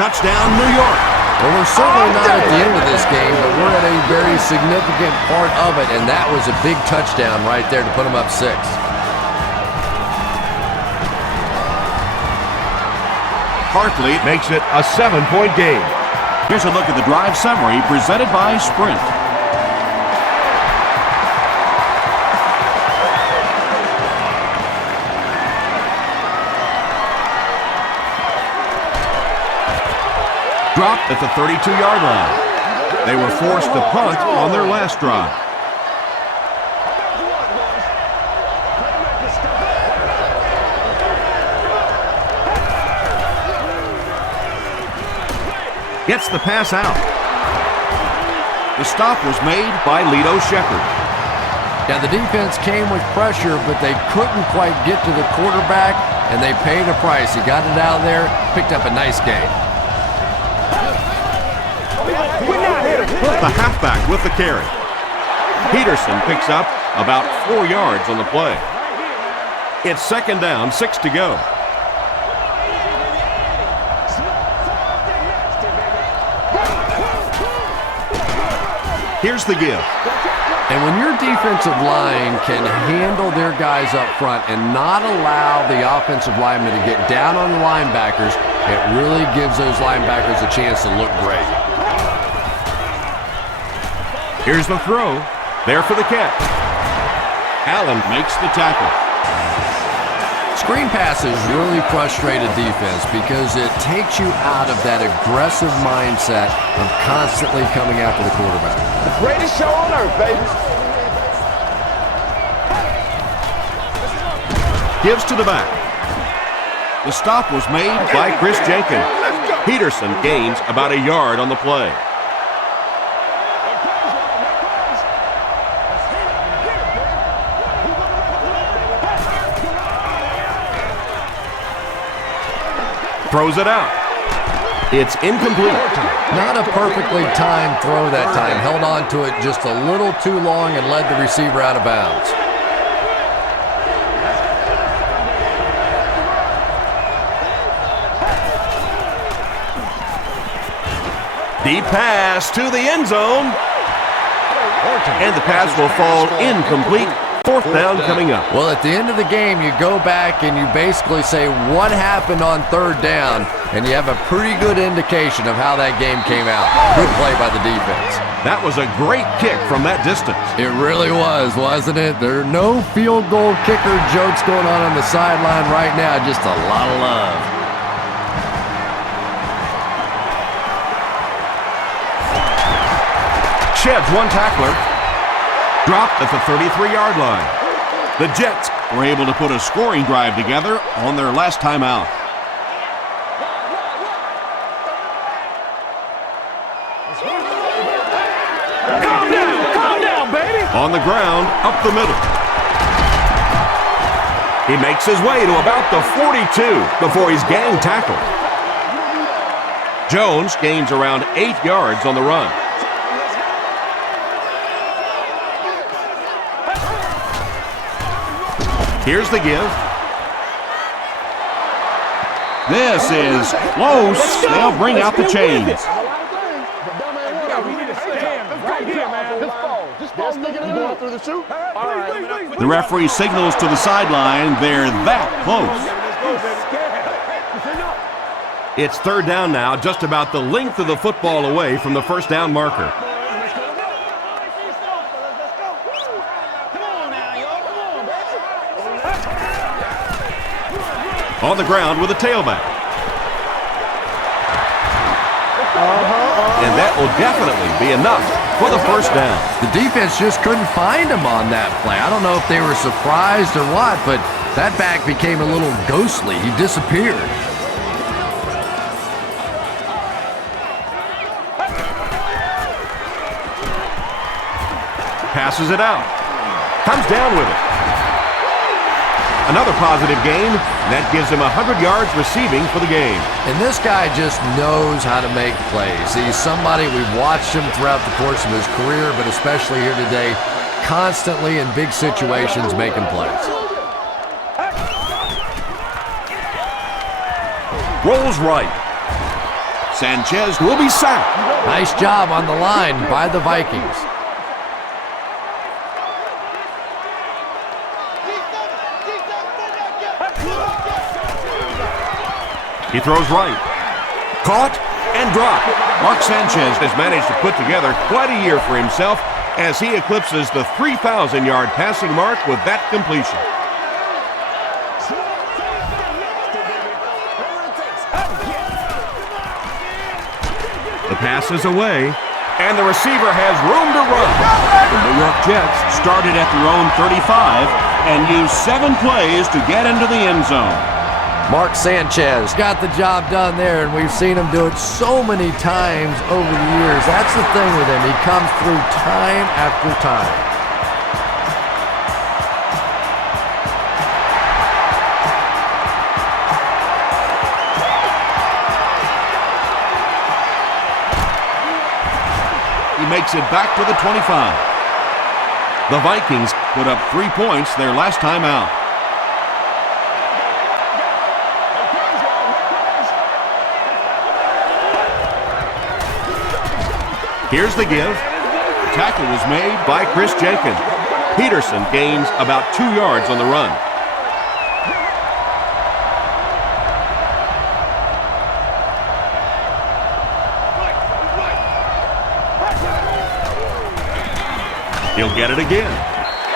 Touchdown, New York. Well, we're certainly not at the end of this game, but we're at a very significant part of it, and that was a big touchdown right there to put them up 6. Hartley makes it a 7-point game. Here's a look at the drive summary presented by Sprint. Dropped at the 32-yard line. They were forced to punt on their last drive. Gets the pass out. The stop was made by Lito Shepherd. Yeah, the defense came with pressure, but they couldn't quite get to the quarterback, and they paid a price. He got it out of there, picked up a nice gain. The halfback with the carry. Peterson picks up about 4 yards on the play. It's second down, 6 to go. Here's the give. And when your defensive line can handle their guys up front and not allow the offensive linemen to get down on the linebackers, it really gives those linebackers a chance to look great. Here's the throw. There for the catch. Allen makes the tackle. Screen passes really frustrate a defense because it takes you out of that aggressive mindset of constantly coming after the quarterback. The greatest show on earth, baby. Gives to the back. The stop was made by Chris Jenkins. Peterson gains about a yard on the play. Throws it out. It's incomplete. Not a perfectly timed throw that time. Held on to it just a little too long and led the receiver out of bounds. Deep pass to the end zone. And the pass will fall incomplete. Fourth down coming up. Well, at the end of the game, you go back and you basically say what happened on third down, and you have a pretty good indication of how that game came out. Good play by the defense. That was a great kick from that distance. It really was, wasn't it? There are no field goal kicker jokes going on the sideline right now, just a lot of love. Sheds one tackler. Dropped at the 33-yard line. The Jets were able to put a scoring drive together on their last time out. Calm down, baby. On the ground, up the middle. He makes his way to about the 42 before he's gang tackled. Jones gains around 8 yards on the run. Here's the give. This is close. They'll bring out the chains. The referee signals to the sideline. They're that close. It's third down now, just about the length of the football away from the first down marker. On the ground with a tailback. will definitely be enough for the first down. The defense just couldn't find him on that play. I don't know if they were surprised or what, but that back became a little ghostly. He disappeared. Passes it out. Comes down with it. Another positive gain, and that gives him 100 yards receiving for the game. And this guy just knows how to make plays. He's somebody, we've watched him throughout the course of his career, but especially here today, constantly in big situations making plays. Rolls right. Sanchez will be sacked. Nice job on the line by the Vikings. He throws right. Caught and dropped. Mark Sanchez has managed to put together quite a year for himself as he eclipses the 3,000-yard passing mark with that completion. The pass is away, and the receiver has room to run. The New York Jets started at their own 35 and used 7 plays to get into the end zone. Mark Sanchez got the job done there, and we've seen him do it so many times over the years. That's the thing with him. He comes through time after time. He makes it back to the 25. The Vikings put up 3 points their last time out. Here's the give. The tackle was made by Chris Jenkins. Peterson gains about 2 yards on the run. He'll get it again.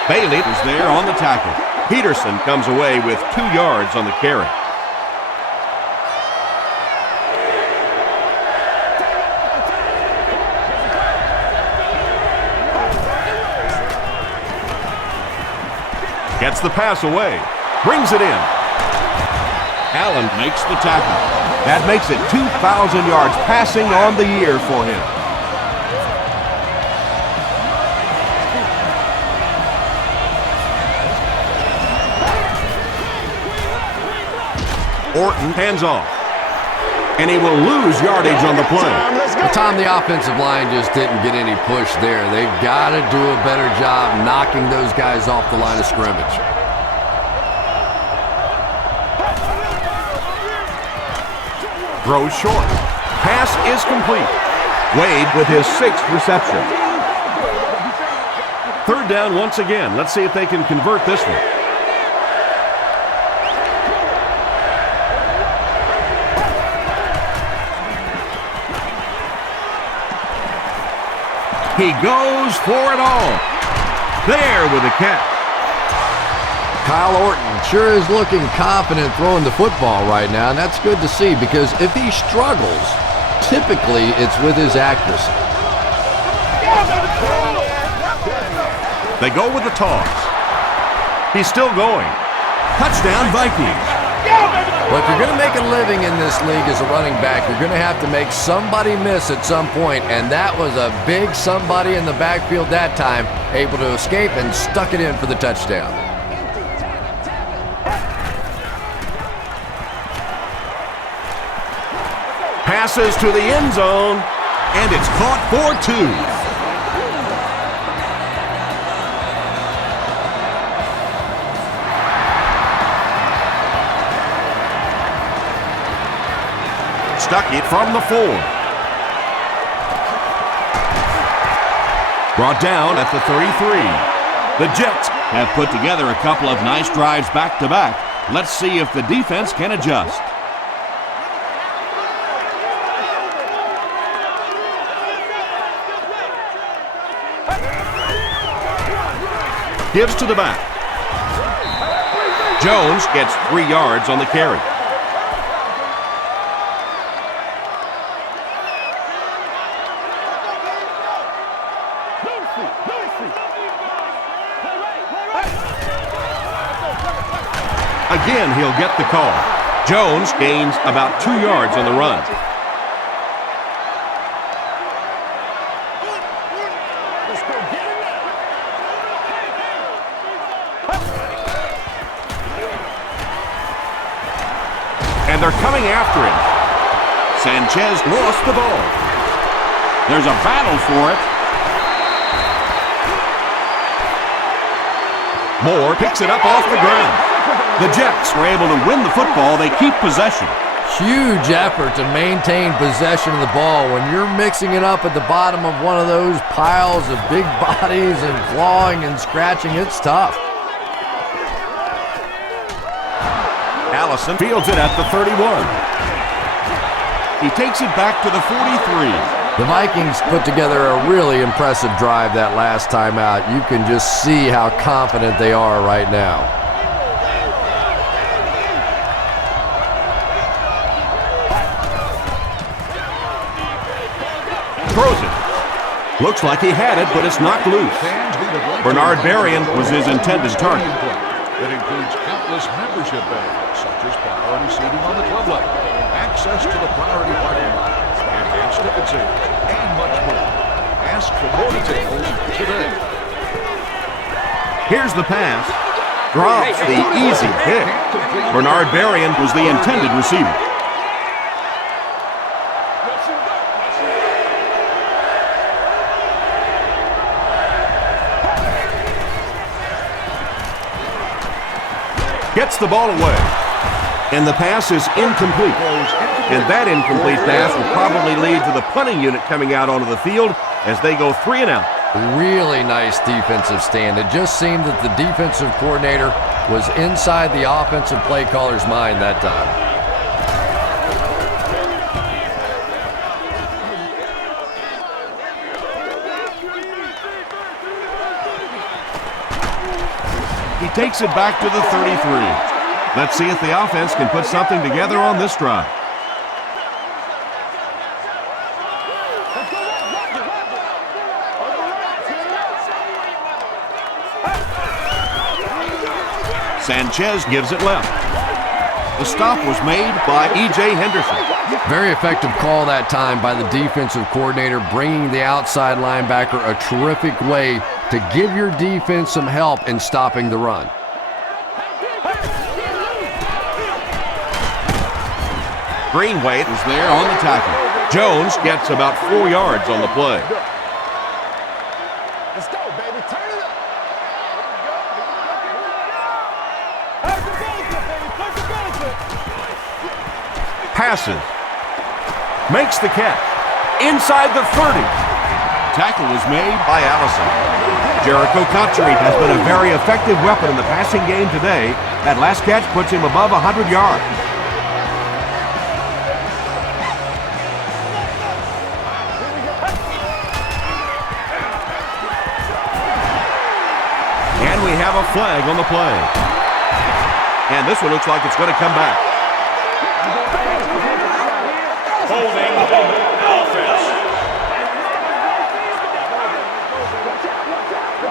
Bailey is there on the tackle. Peterson comes away with 2 yards on the carry. Gets the pass away. Brings it in. Allen makes the tackle. That makes it 2,000 yards passing on the year for him. Orton hands off. And he will lose yardage on the play. Tom, the offensive line just didn't get any push there. They've got to do a better job knocking those guys off the line of scrimmage. Throws short. Pass is complete. Wade with his 6th reception. 3rd down once again. Let's see if they can convert this one. He goes for it all. There with a catch. Kyle Orton sure is looking confident throwing the football right now, and that's good to see because if he struggles, typically it's with his accuracy. They go with the toss. He's still going. Touchdown, Vikings. Well, if you're going to make a living in this league as a running back, you're going to have to make somebody miss at some point, and that was a big somebody in the backfield that time, able to escape and stuck it in for the touchdown. Passes to the end zone, and it's caught for 2. Stuck it from the 4. Brought down at the 33. The Jets have put together a couple of nice drives back-to-back. Let's see if the defense can adjust. Gives to the back. Jones gets 3 yards on the carry. Again, he'll get the call. Jones gains about 2 yards on the run. And they're coming after him. Sanchez lost the ball. There's a battle for it. Moore picks it up off the ground. The Jets were able to win the football. They keep possession. Huge effort to maintain possession of the ball. When you're mixing it up at the bottom of one of those piles of big bodies and clawing and scratching, it's tough. Allison fields it at the 31. He takes it back to the 43. The Vikings put together a really impressive drive that last time out. You can just see how confident they are right now. Throws it. Looks like he had it, but it's knocked loose. Bernard Berrien was his intended target. That includes countless membership benefits, such as priority seating on the club level, access to the priority parking lot, enhanced ticket sales, and much more. Ask for more details today. Here's the pass. Drops the easy pick. Bernard Berrien was the intended receiver. Gets the ball away. And the pass is incomplete. And that incomplete pass will probably lead to the punting unit coming out onto the field as they go 3 and out. Really nice defensive stand. It just seemed that the defensive coordinator was inside the offensive play caller's mind that time. He takes it back to the 33. Let's see if the offense can put something together on this drive. Sanchez gives it left. The stop was made by E.J. Henderson. Very effective call that time by the defensive coordinator, bringing the outside linebacker a terrific way to give your defense some help in stopping the run. Greenway is there on the tackle. Jones gets about 4 yards on the play. Let's go, baby. Turn it up. Passes. Makes the catch. Inside the 30. Tackle was made by Allison. Jericho Cotchery has been a very effective weapon in the passing game today. That last catch puts him above 100 yards. And we have a flag on the play. And this one looks like it's going to come back. Holding offense.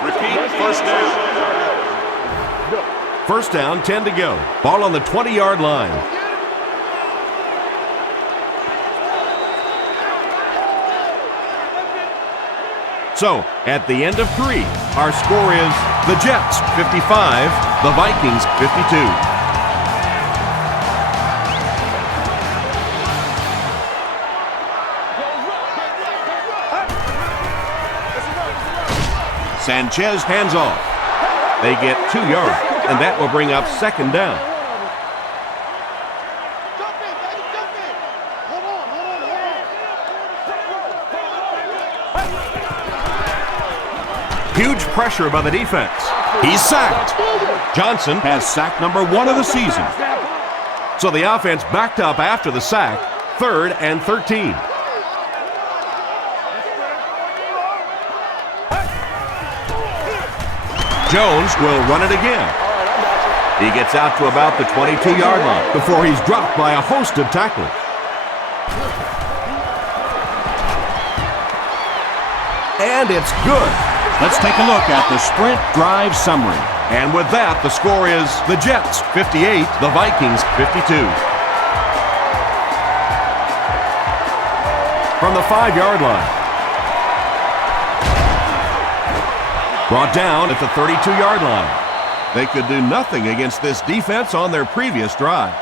Repeat, first down. First down, 10 to go. Ball on the 20-yard line. So, at the end of 3, our score is the Jets 55, the Vikings 52. Sanchez hands off. They get 2 yards, and that will bring up second down. Huge pressure by the defense. He's sacked. Johnson has sack number 1 of the season. So the offense backed up after the sack, 3rd and 13. Jones will run it again. He gets out to about the 22-yard line before he's dropped by a host of tacklers. And it's good. Let's take a look at the sprint drive summary. And with that, the score is the Jets 58, the Vikings 52. From the 5-yard line. Brought down at the 32-yard line. They could do nothing against this defense on their previous drive.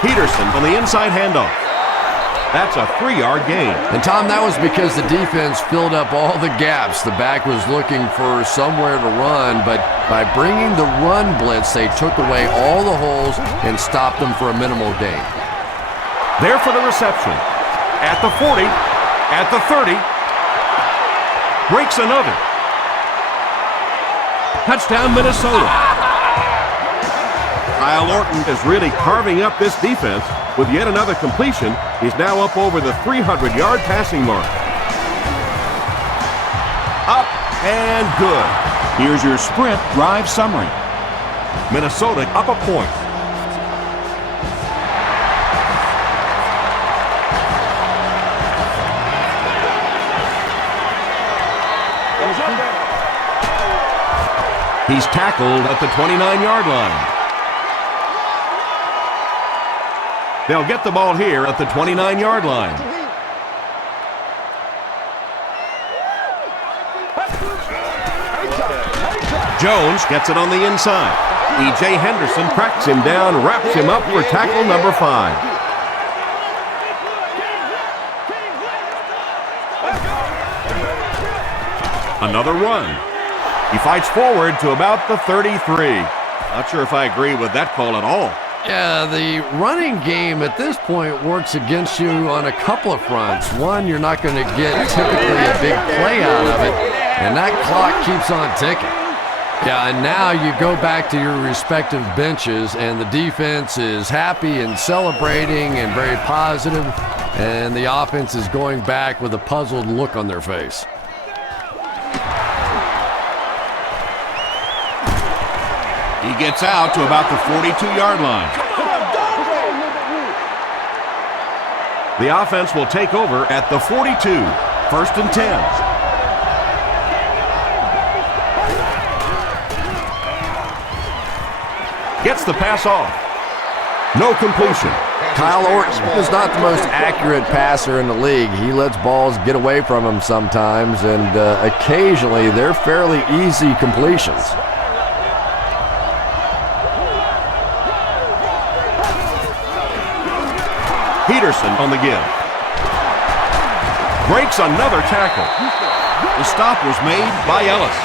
Peterson on the inside handoff. That's a 3-yard gain. And Tom, that was because the defense filled up all the gaps. The back was looking for somewhere to run, but by bringing the run blitz, they took away all the holes and stopped them for a minimal gain. There for the reception. At the 40, at the 30, breaks another. Touchdown, Minnesota. Kyle Orton is really carving up this defense with yet another completion. He's now up over the 300-yard passing mark. Up and good. Here's your sprint drive summary. Minnesota up a point. He's tackled at the 29-yard line. They'll get the ball here at the 29-yard line. Jones gets it on the inside. E.J. Henderson tracks him down, wraps him up for tackle number 5. Another run. He fights forward to about the 33. Not sure if I agree with that call at all. Yeah, the running game at this point works against you on a couple of fronts. One, you're not going to get typically a big play out of it, and that clock keeps on ticking. Yeah, and now you go back to your respective benches, and the defense is happy and celebrating and very positive, and the offense is going back with a puzzled look on their face. He gets out to about the 42-yard line. The offense will take over at the 42, 1st and 10. Gets the pass off. No completion. Kyle Orton is not the most accurate passer in the league. He lets balls get away from him sometimes, and occasionally they're fairly easy completions. Peterson on the give. Breaks another tackle. The stop was made by Ellis.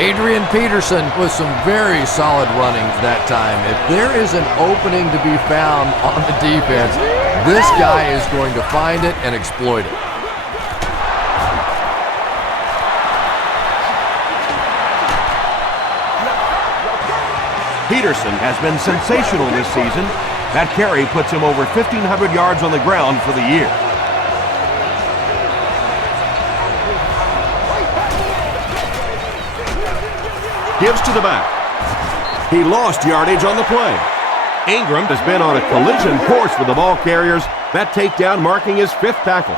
Adrian Peterson with some very solid running that time. If there is an opening to be found on the defense, this guy is going to find it and exploit it. Peterson has been sensational this season. That carry puts him over 1,500 yards on the ground for the year. Gives to the back. He lost yardage on the play. Ingram has been on a collision course with the ball carriers. That takedown marking his 5th tackle.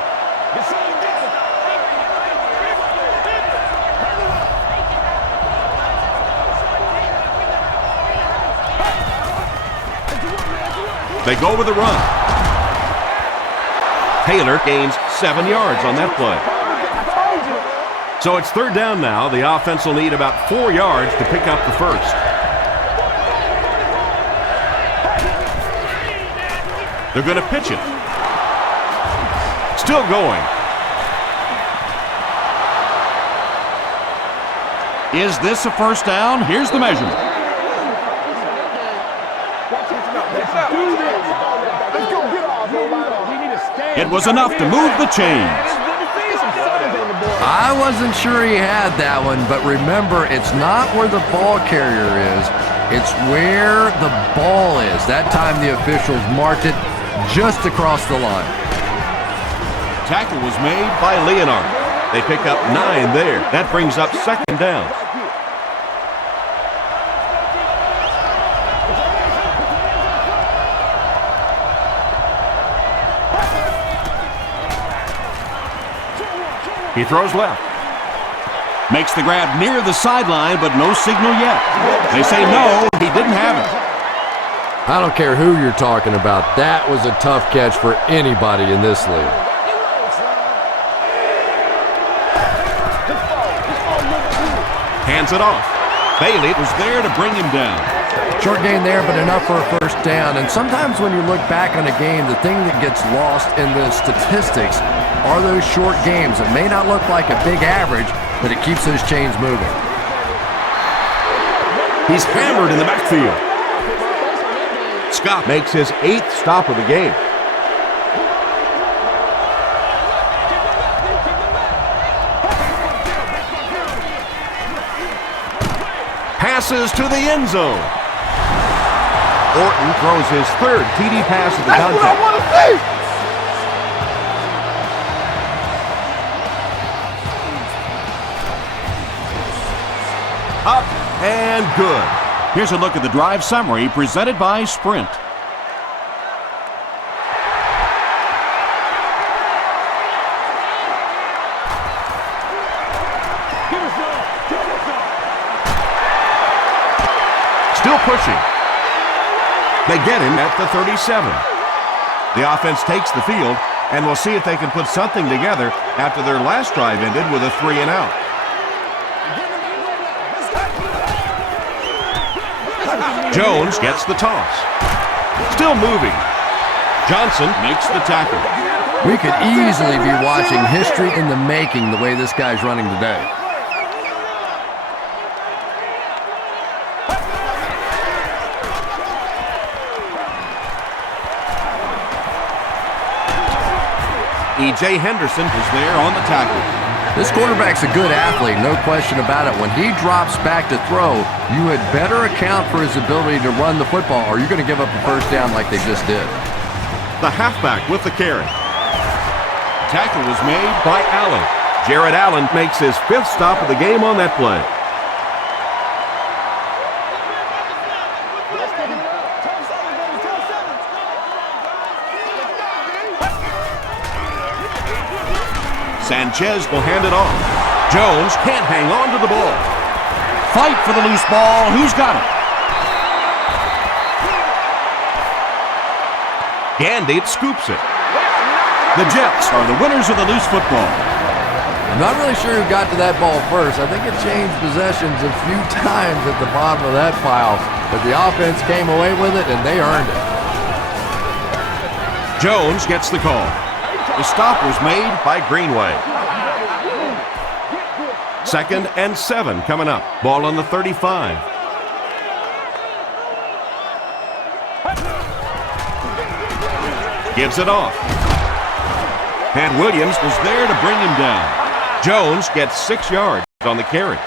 They go with the run. Taylor gains 7 yards on that play. So it's 3rd down now. The offense will need about 4 yards to pick up the 1st. They're going to pitch it. Still going. Is this a 1st down? Here's the measurement. It was enough to move the chains. I wasn't sure he had that one, but remember, it's not where the ball carrier is. It's where the ball is. That time the officials marked it just across the line. Tackle was made by Leonard. They pick up 9 there. That brings up 2nd down. He throws left. Makes the grab near the sideline, but no signal yet. They say no, he didn't have it. I don't care who you're talking about. That was a tough catch for anybody in this league. Hands it off. Bailey was there to bring him down. Short gain there, but enough for a first down. And sometimes when you look back on a game, the thing that gets lost in the statistics are those short games. It may not look like a big average, but it keeps those chains moving. He's hammered in the backfield. Scott makes his 8th stop of the game. Passes to the end zone. Orton throws his 3rd TD pass of the contest. That's what I want to see. Up and good. Here's a look at the drive summary presented by Sprint. Still pushing. They get him at the 37. The offense takes the field, and we'll see if they can put something together after their last drive ended with a 3-and-out. Jones gets the toss. Still moving. Johnson makes the tackle. We could easily be watching history in the making the way this guy's running today. E.J. Henderson is there on the tackle. This quarterback's a good athlete, no question about it. When he drops back to throw, you had better account for his ability to run the football, or you're going to give up a first down like they just did. The halfback with the carry. Tackle was made by Allen. Jared Allen makes his 5th stop of the game on that play. Sanchez will hand it off. Jones can't hang on to the ball. Fight for the loose ball. Who's got it? Gandy scoops it. The Jets are the winners of the loose football. I'm not really sure who got to that ball first. I think it changed possessions a few times at the bottom of that pile, but the offense came away with it, and they earned it. Jones gets the call. The stop was made by Greenway. 2nd and 7 coming up. Ball on the 35. Gives it off. And Williams was there to bring him down. Jones gets 6 yards on the carry.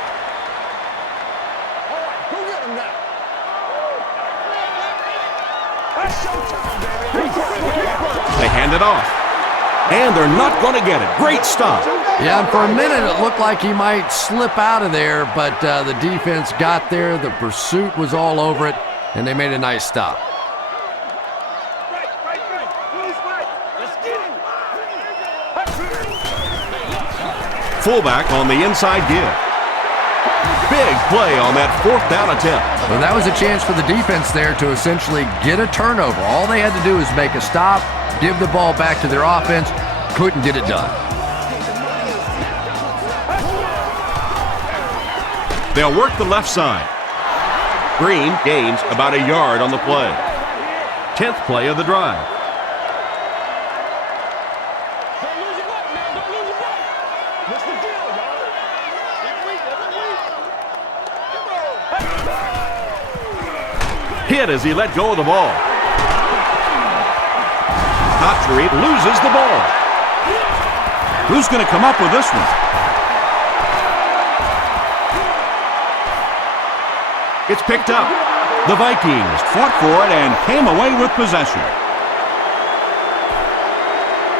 They hand it off. And they're not going to get it. Great stop. Yeah, and for a minute it looked like he might slip out of there, but the defense got there. The pursuit was all over it, and they made a nice stop. Fullback on the inside give. Big play on that 4th down attempt. Well, that was a chance for the defense there to essentially get a turnover. All they had to do was make a stop, give the ball back to their offense. Couldn't get it done. They'll work the left side. Green gains about a yard on the play. 10th play of the drive. Hit as he let go of the ball. Autry loses the ball. Who's going to come up with this one? It's picked up. The Vikings fought for it and came away with possession.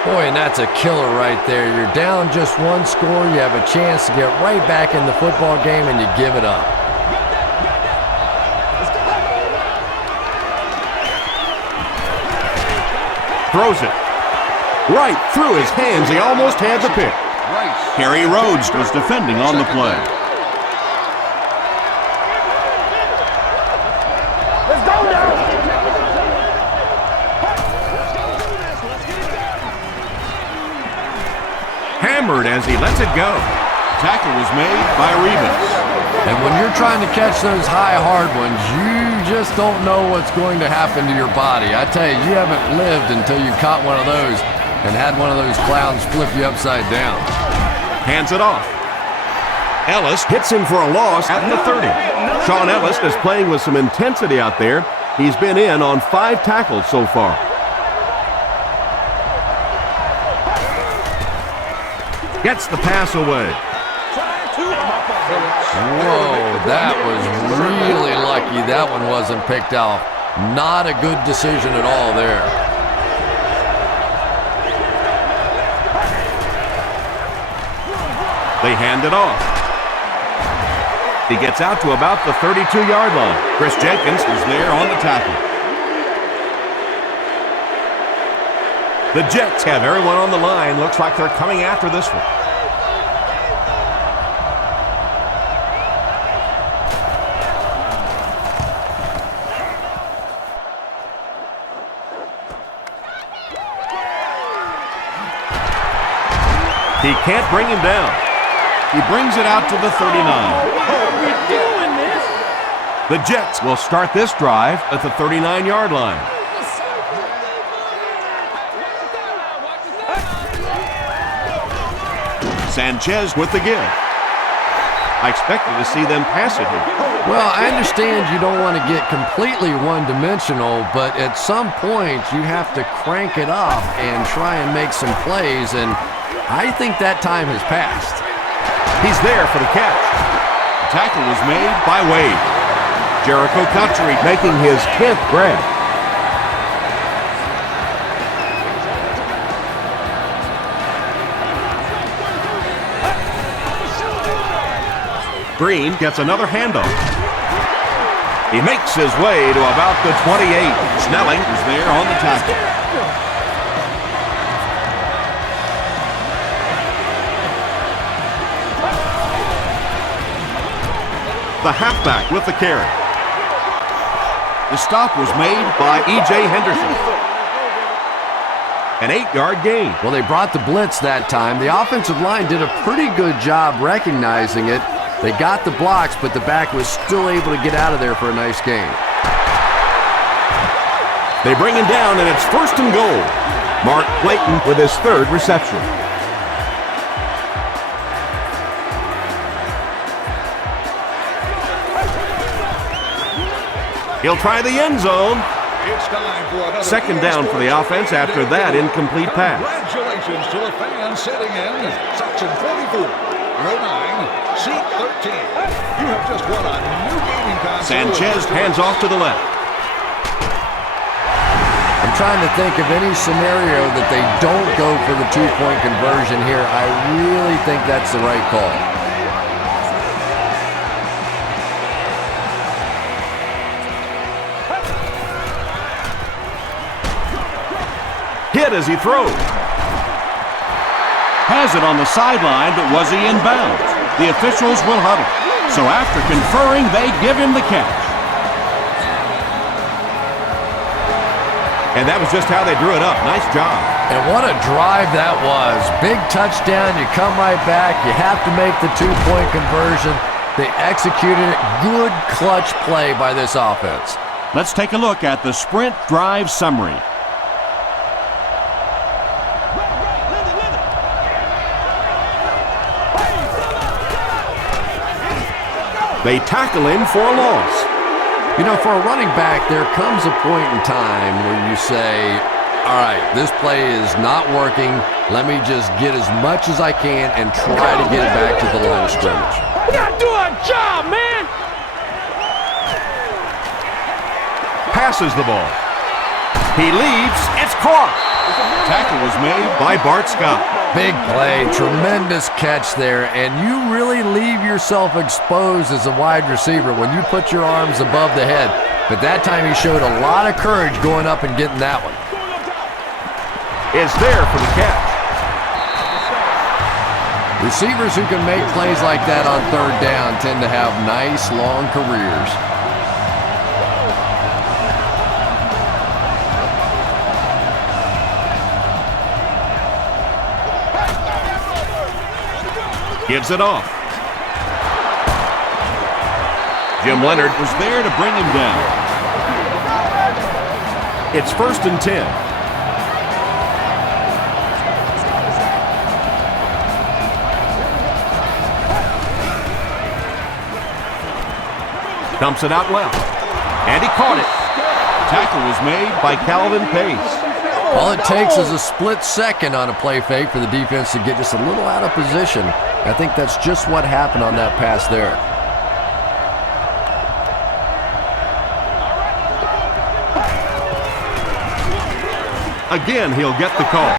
Boy, and that's a killer right there. You're down just 1 score. You have a chance to get right back in the football game, and you give it up. Throws it. Right through his hands. He almost had the pick. Rice. Kerry Rhodes was defending on the play. Let's go now. Hammered as he lets it go. Tackle was made by Rebus. And when you're trying to catch those high, hard ones, you just don't know what's going to happen to your body. I tell you, you haven't lived until you caught one of those and had one of those clowns flip you upside down. Hands it off. Ellis hits him for a loss at the 30. Sean Ellis is playing with some intensity out there. He's been in on 5 tackles so far. Gets the pass away. Whoa, that was really lucky that one wasn't picked off. Not a good decision at all there. They hand it off. He gets out to about the 32-yard line. Chris Jenkins is there on the tackle. The Jets have everyone on the line. Looks like they're coming after this one. He can't bring him down. He brings it out to the 39. The Jets will start this drive at the 39-yard line. Sanchez with the give. I expected to see them pass it here. Well, I understand you don't want to get completely one-dimensional, but at some point you have to crank it up and try and make some plays, and I think that time has passed. He's there for the catch. The tackle was made by Wade. Jericho Country making his 10th grab. Green gets another handoff. He makes his way to about the 28. Snelling is there on the tackle. The halfback with the carry. The stop was made by E.J. Henderson. An 8-yard gain. Well, they brought the blitz that time. The offensive line did a pretty good job recognizing it. They got the blocks, but the back was still able to get out of there for a nice gain. They bring him down, and it's 1st and goal. Mark Clayton with his 3rd reception. He'll try the end zone. It's time for another 2nd down for the offense after that incomplete pass. Congratulations to the fans sitting in section 44, row 9, seat 13. You have just won a new gaming console. Sanchez hands off to the left. I'm trying to think of any scenario that they don't go for the 2-point conversion here. I really think that's the right call. Hit as he throws. Has it on the sideline, but was he in bounds? The officials will huddle. So after conferring, they give him the catch. And that was just how they drew it up. Nice job. And what a drive that was. Big touchdown. You come right back. You have to make the 2-point conversion. They executed it. Good clutch play by this offense. Let's take a look at the sprint drive summary. They tackle him for a loss. You know, for a running back, there comes a point in time where you say, all right, this play is not working. Let me just get as much as I can and try to get it back to the line of scrimmage. We gotta do our job, man! Passes the ball. He leaps. It's caught. Tackle was made by Bart Scott. Big play, tremendous catch there, and you really leave yourself exposed as a wide receiver when you put your arms above the head. But that time he showed a lot of courage going up and getting that one. Is there for the catch. Receivers who can make plays like that on third down tend to have nice, long careers. Gives it off. Jim Leonard was there to bring him down. It's 1st and 10. Dumps it out well. And he caught it. Tackle was made by Calvin Pace. All it takes is a split second on a play fake for the defense to get just a little out of position. I think that's just what happened on that pass there. Again, he'll get the call.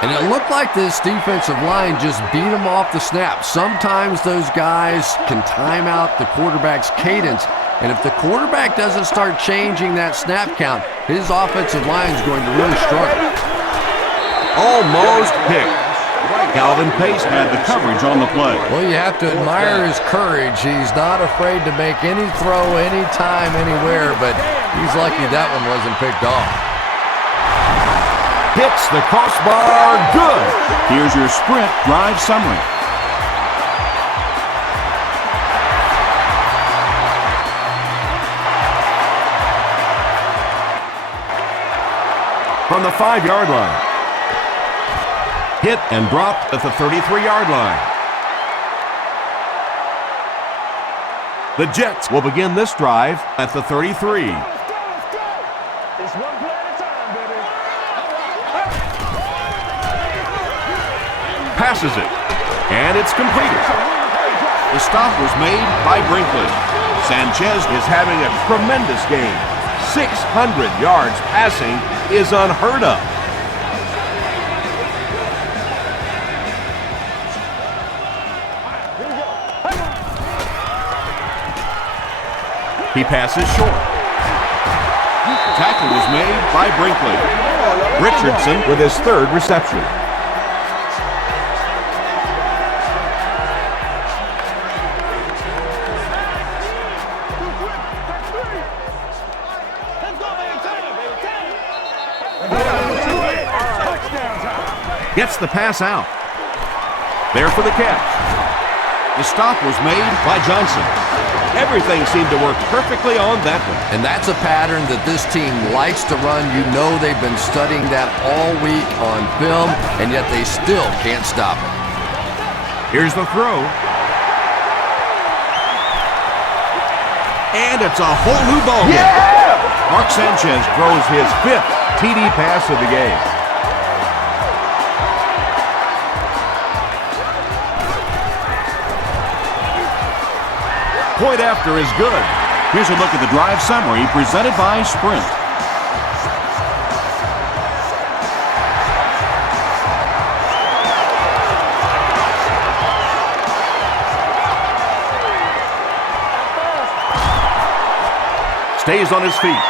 And it looked like this defensive line just beat him off the snap. Sometimes those guys can time out the quarterback's cadence. And if the quarterback doesn't start changing that snap count, his offensive line is going to really struggle. Almost picked. Calvin Pace had the coverage on the play. Well, you have to admire his courage. He's not afraid to make any throw, anytime, anywhere, but he's lucky that one wasn't picked off. Hits the crossbar, good. Here's your sprint drive summary. From the 5-yard line. Hit and dropped at the 33-yard line. The Jets will begin this drive at the 33. It's one play at a time, baby. Passes it, and it's completed. The stop was made by Brinkley. Sanchez is having a tremendous game. 600 yards passing is unheard of. He passes short. Tackle was made by Brinkley. Richardson with his 3rd reception. Gets the pass out. There for the catch. The stop was made by Johnson. Everything seemed to work perfectly on that one. And that's a pattern that this team likes to run. You know they've been studying that all week on film, and yet they still can't stop it. Here's the throw. And it's a whole new ballgame. Yeah! Mark Sanchez throws his 5th TD pass of the game. Point after is good. Here's a look at the drive summary presented by Sprint. Stays on his feet.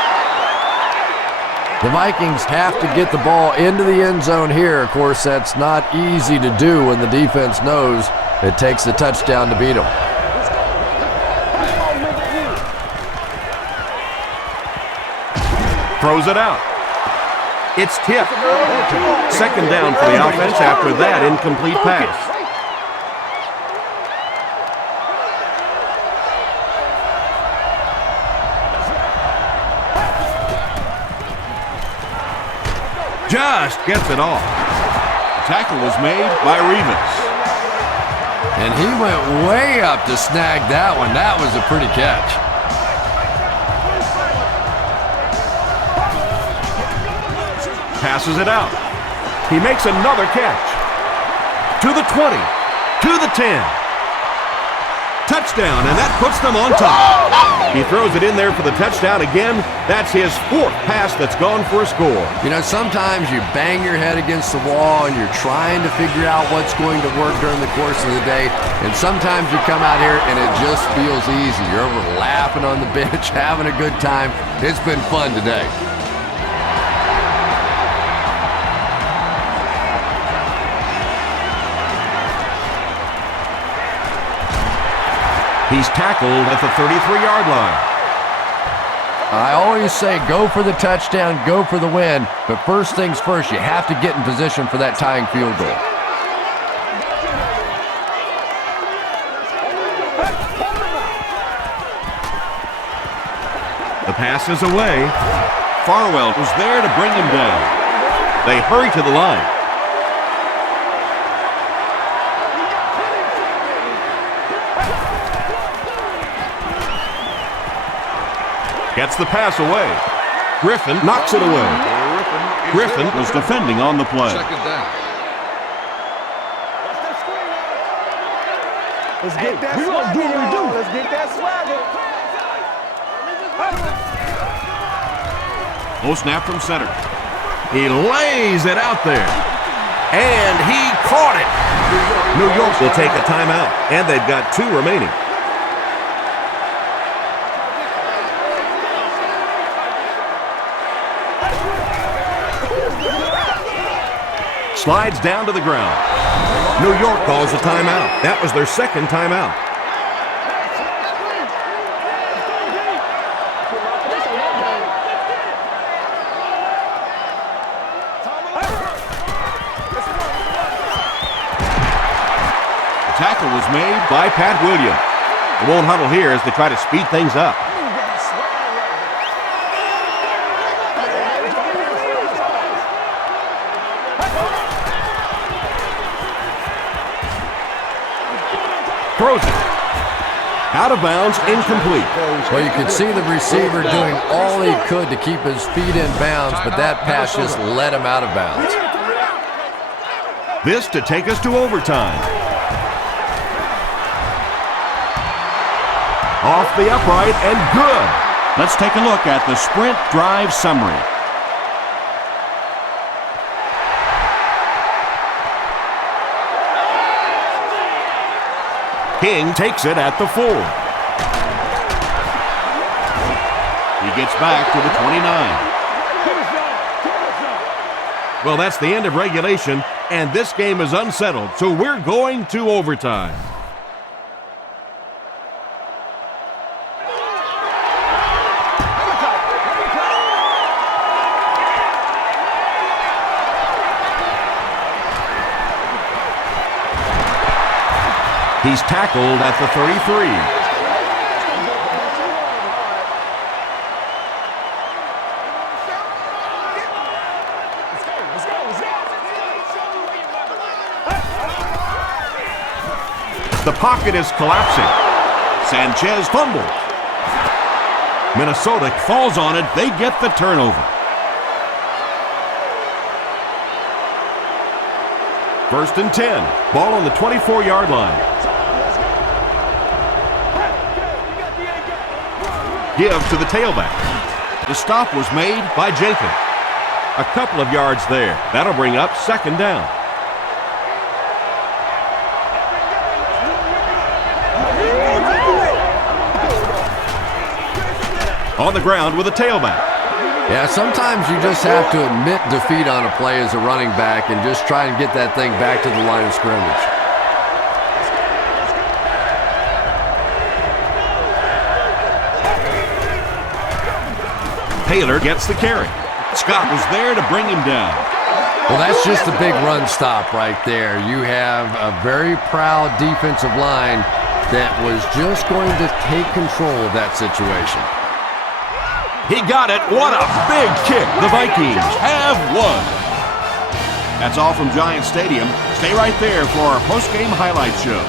The Vikings have to get the ball into the end zone here. Of course, that's not easy to do when the defense knows it takes a touchdown to beat them. Throws it out. It's tipped. 2nd down for the offense after that incomplete pass. Just gets it off. Tackle was made by Revis. And he went way up to snag that one. That was a pretty catch. Passes it out. He makes another catch. To the 20. To the 10. Touchdown, and that puts them on top. He throws it in there for the touchdown again. That's his 4th pass that's gone for a score. You know, sometimes you bang your head against the wall and you're trying to figure out what's going to work during the course of the day. And sometimes you come out here and it just feels easy. You're over laughing on the bench, having a good time. It's been fun today. He's tackled at the 33-yard line. I always say go for the touchdown, go for the win, but first things first, you have to get in position for that tying field goal. The pass is away. Farwell was there to bring him down. They hurry to the line. Gets the pass away. Griffin knocks it away. Griffin was defending on the play. Second down. Let's get that swagger, y'all. Let's get that swagger. Low snap from center. He lays it out there. And he caught it. New York will take a timeout, and they've got 2 remaining. Slides down to the ground. New York calls a timeout. That was their second timeout. The tackle was made by Pat Williams. They won't huddle here as they try to speed things up. Throws it. Out of bounds, incomplete. Well, you could see the receiver doing all he could to keep his feet in bounds, but that pass just let him out of bounds. This to take us to overtime. Off the upright and good. Let's take a look at the sprint drive summary. King takes it at the 4. He gets back to the 29. Well, that's the end of regulation, and this game is unsettled, so we're going to overtime. He's tackled at the 33. The pocket is collapsing. Sanchez fumbles. Minnesota falls on it. They get the turnover. First and 10. Ball on the 24-yard line. Give to the tailback. The stop was made by Jenkins. A couple of yards there. That'll bring up second down. On the ground with a tailback. Yeah, sometimes you just have to admit defeat on a play as a running back and just try and get that thing back to the line of scrimmage. Taylor gets the carry. Scott was there to bring him down. Well, that's just a big run stop right there. You have a very proud defensive line that was just going to take control of that situation. He got it. What a big kick. The Vikings have won. That's all from Giant Stadium. Stay right there for our post-game highlight show.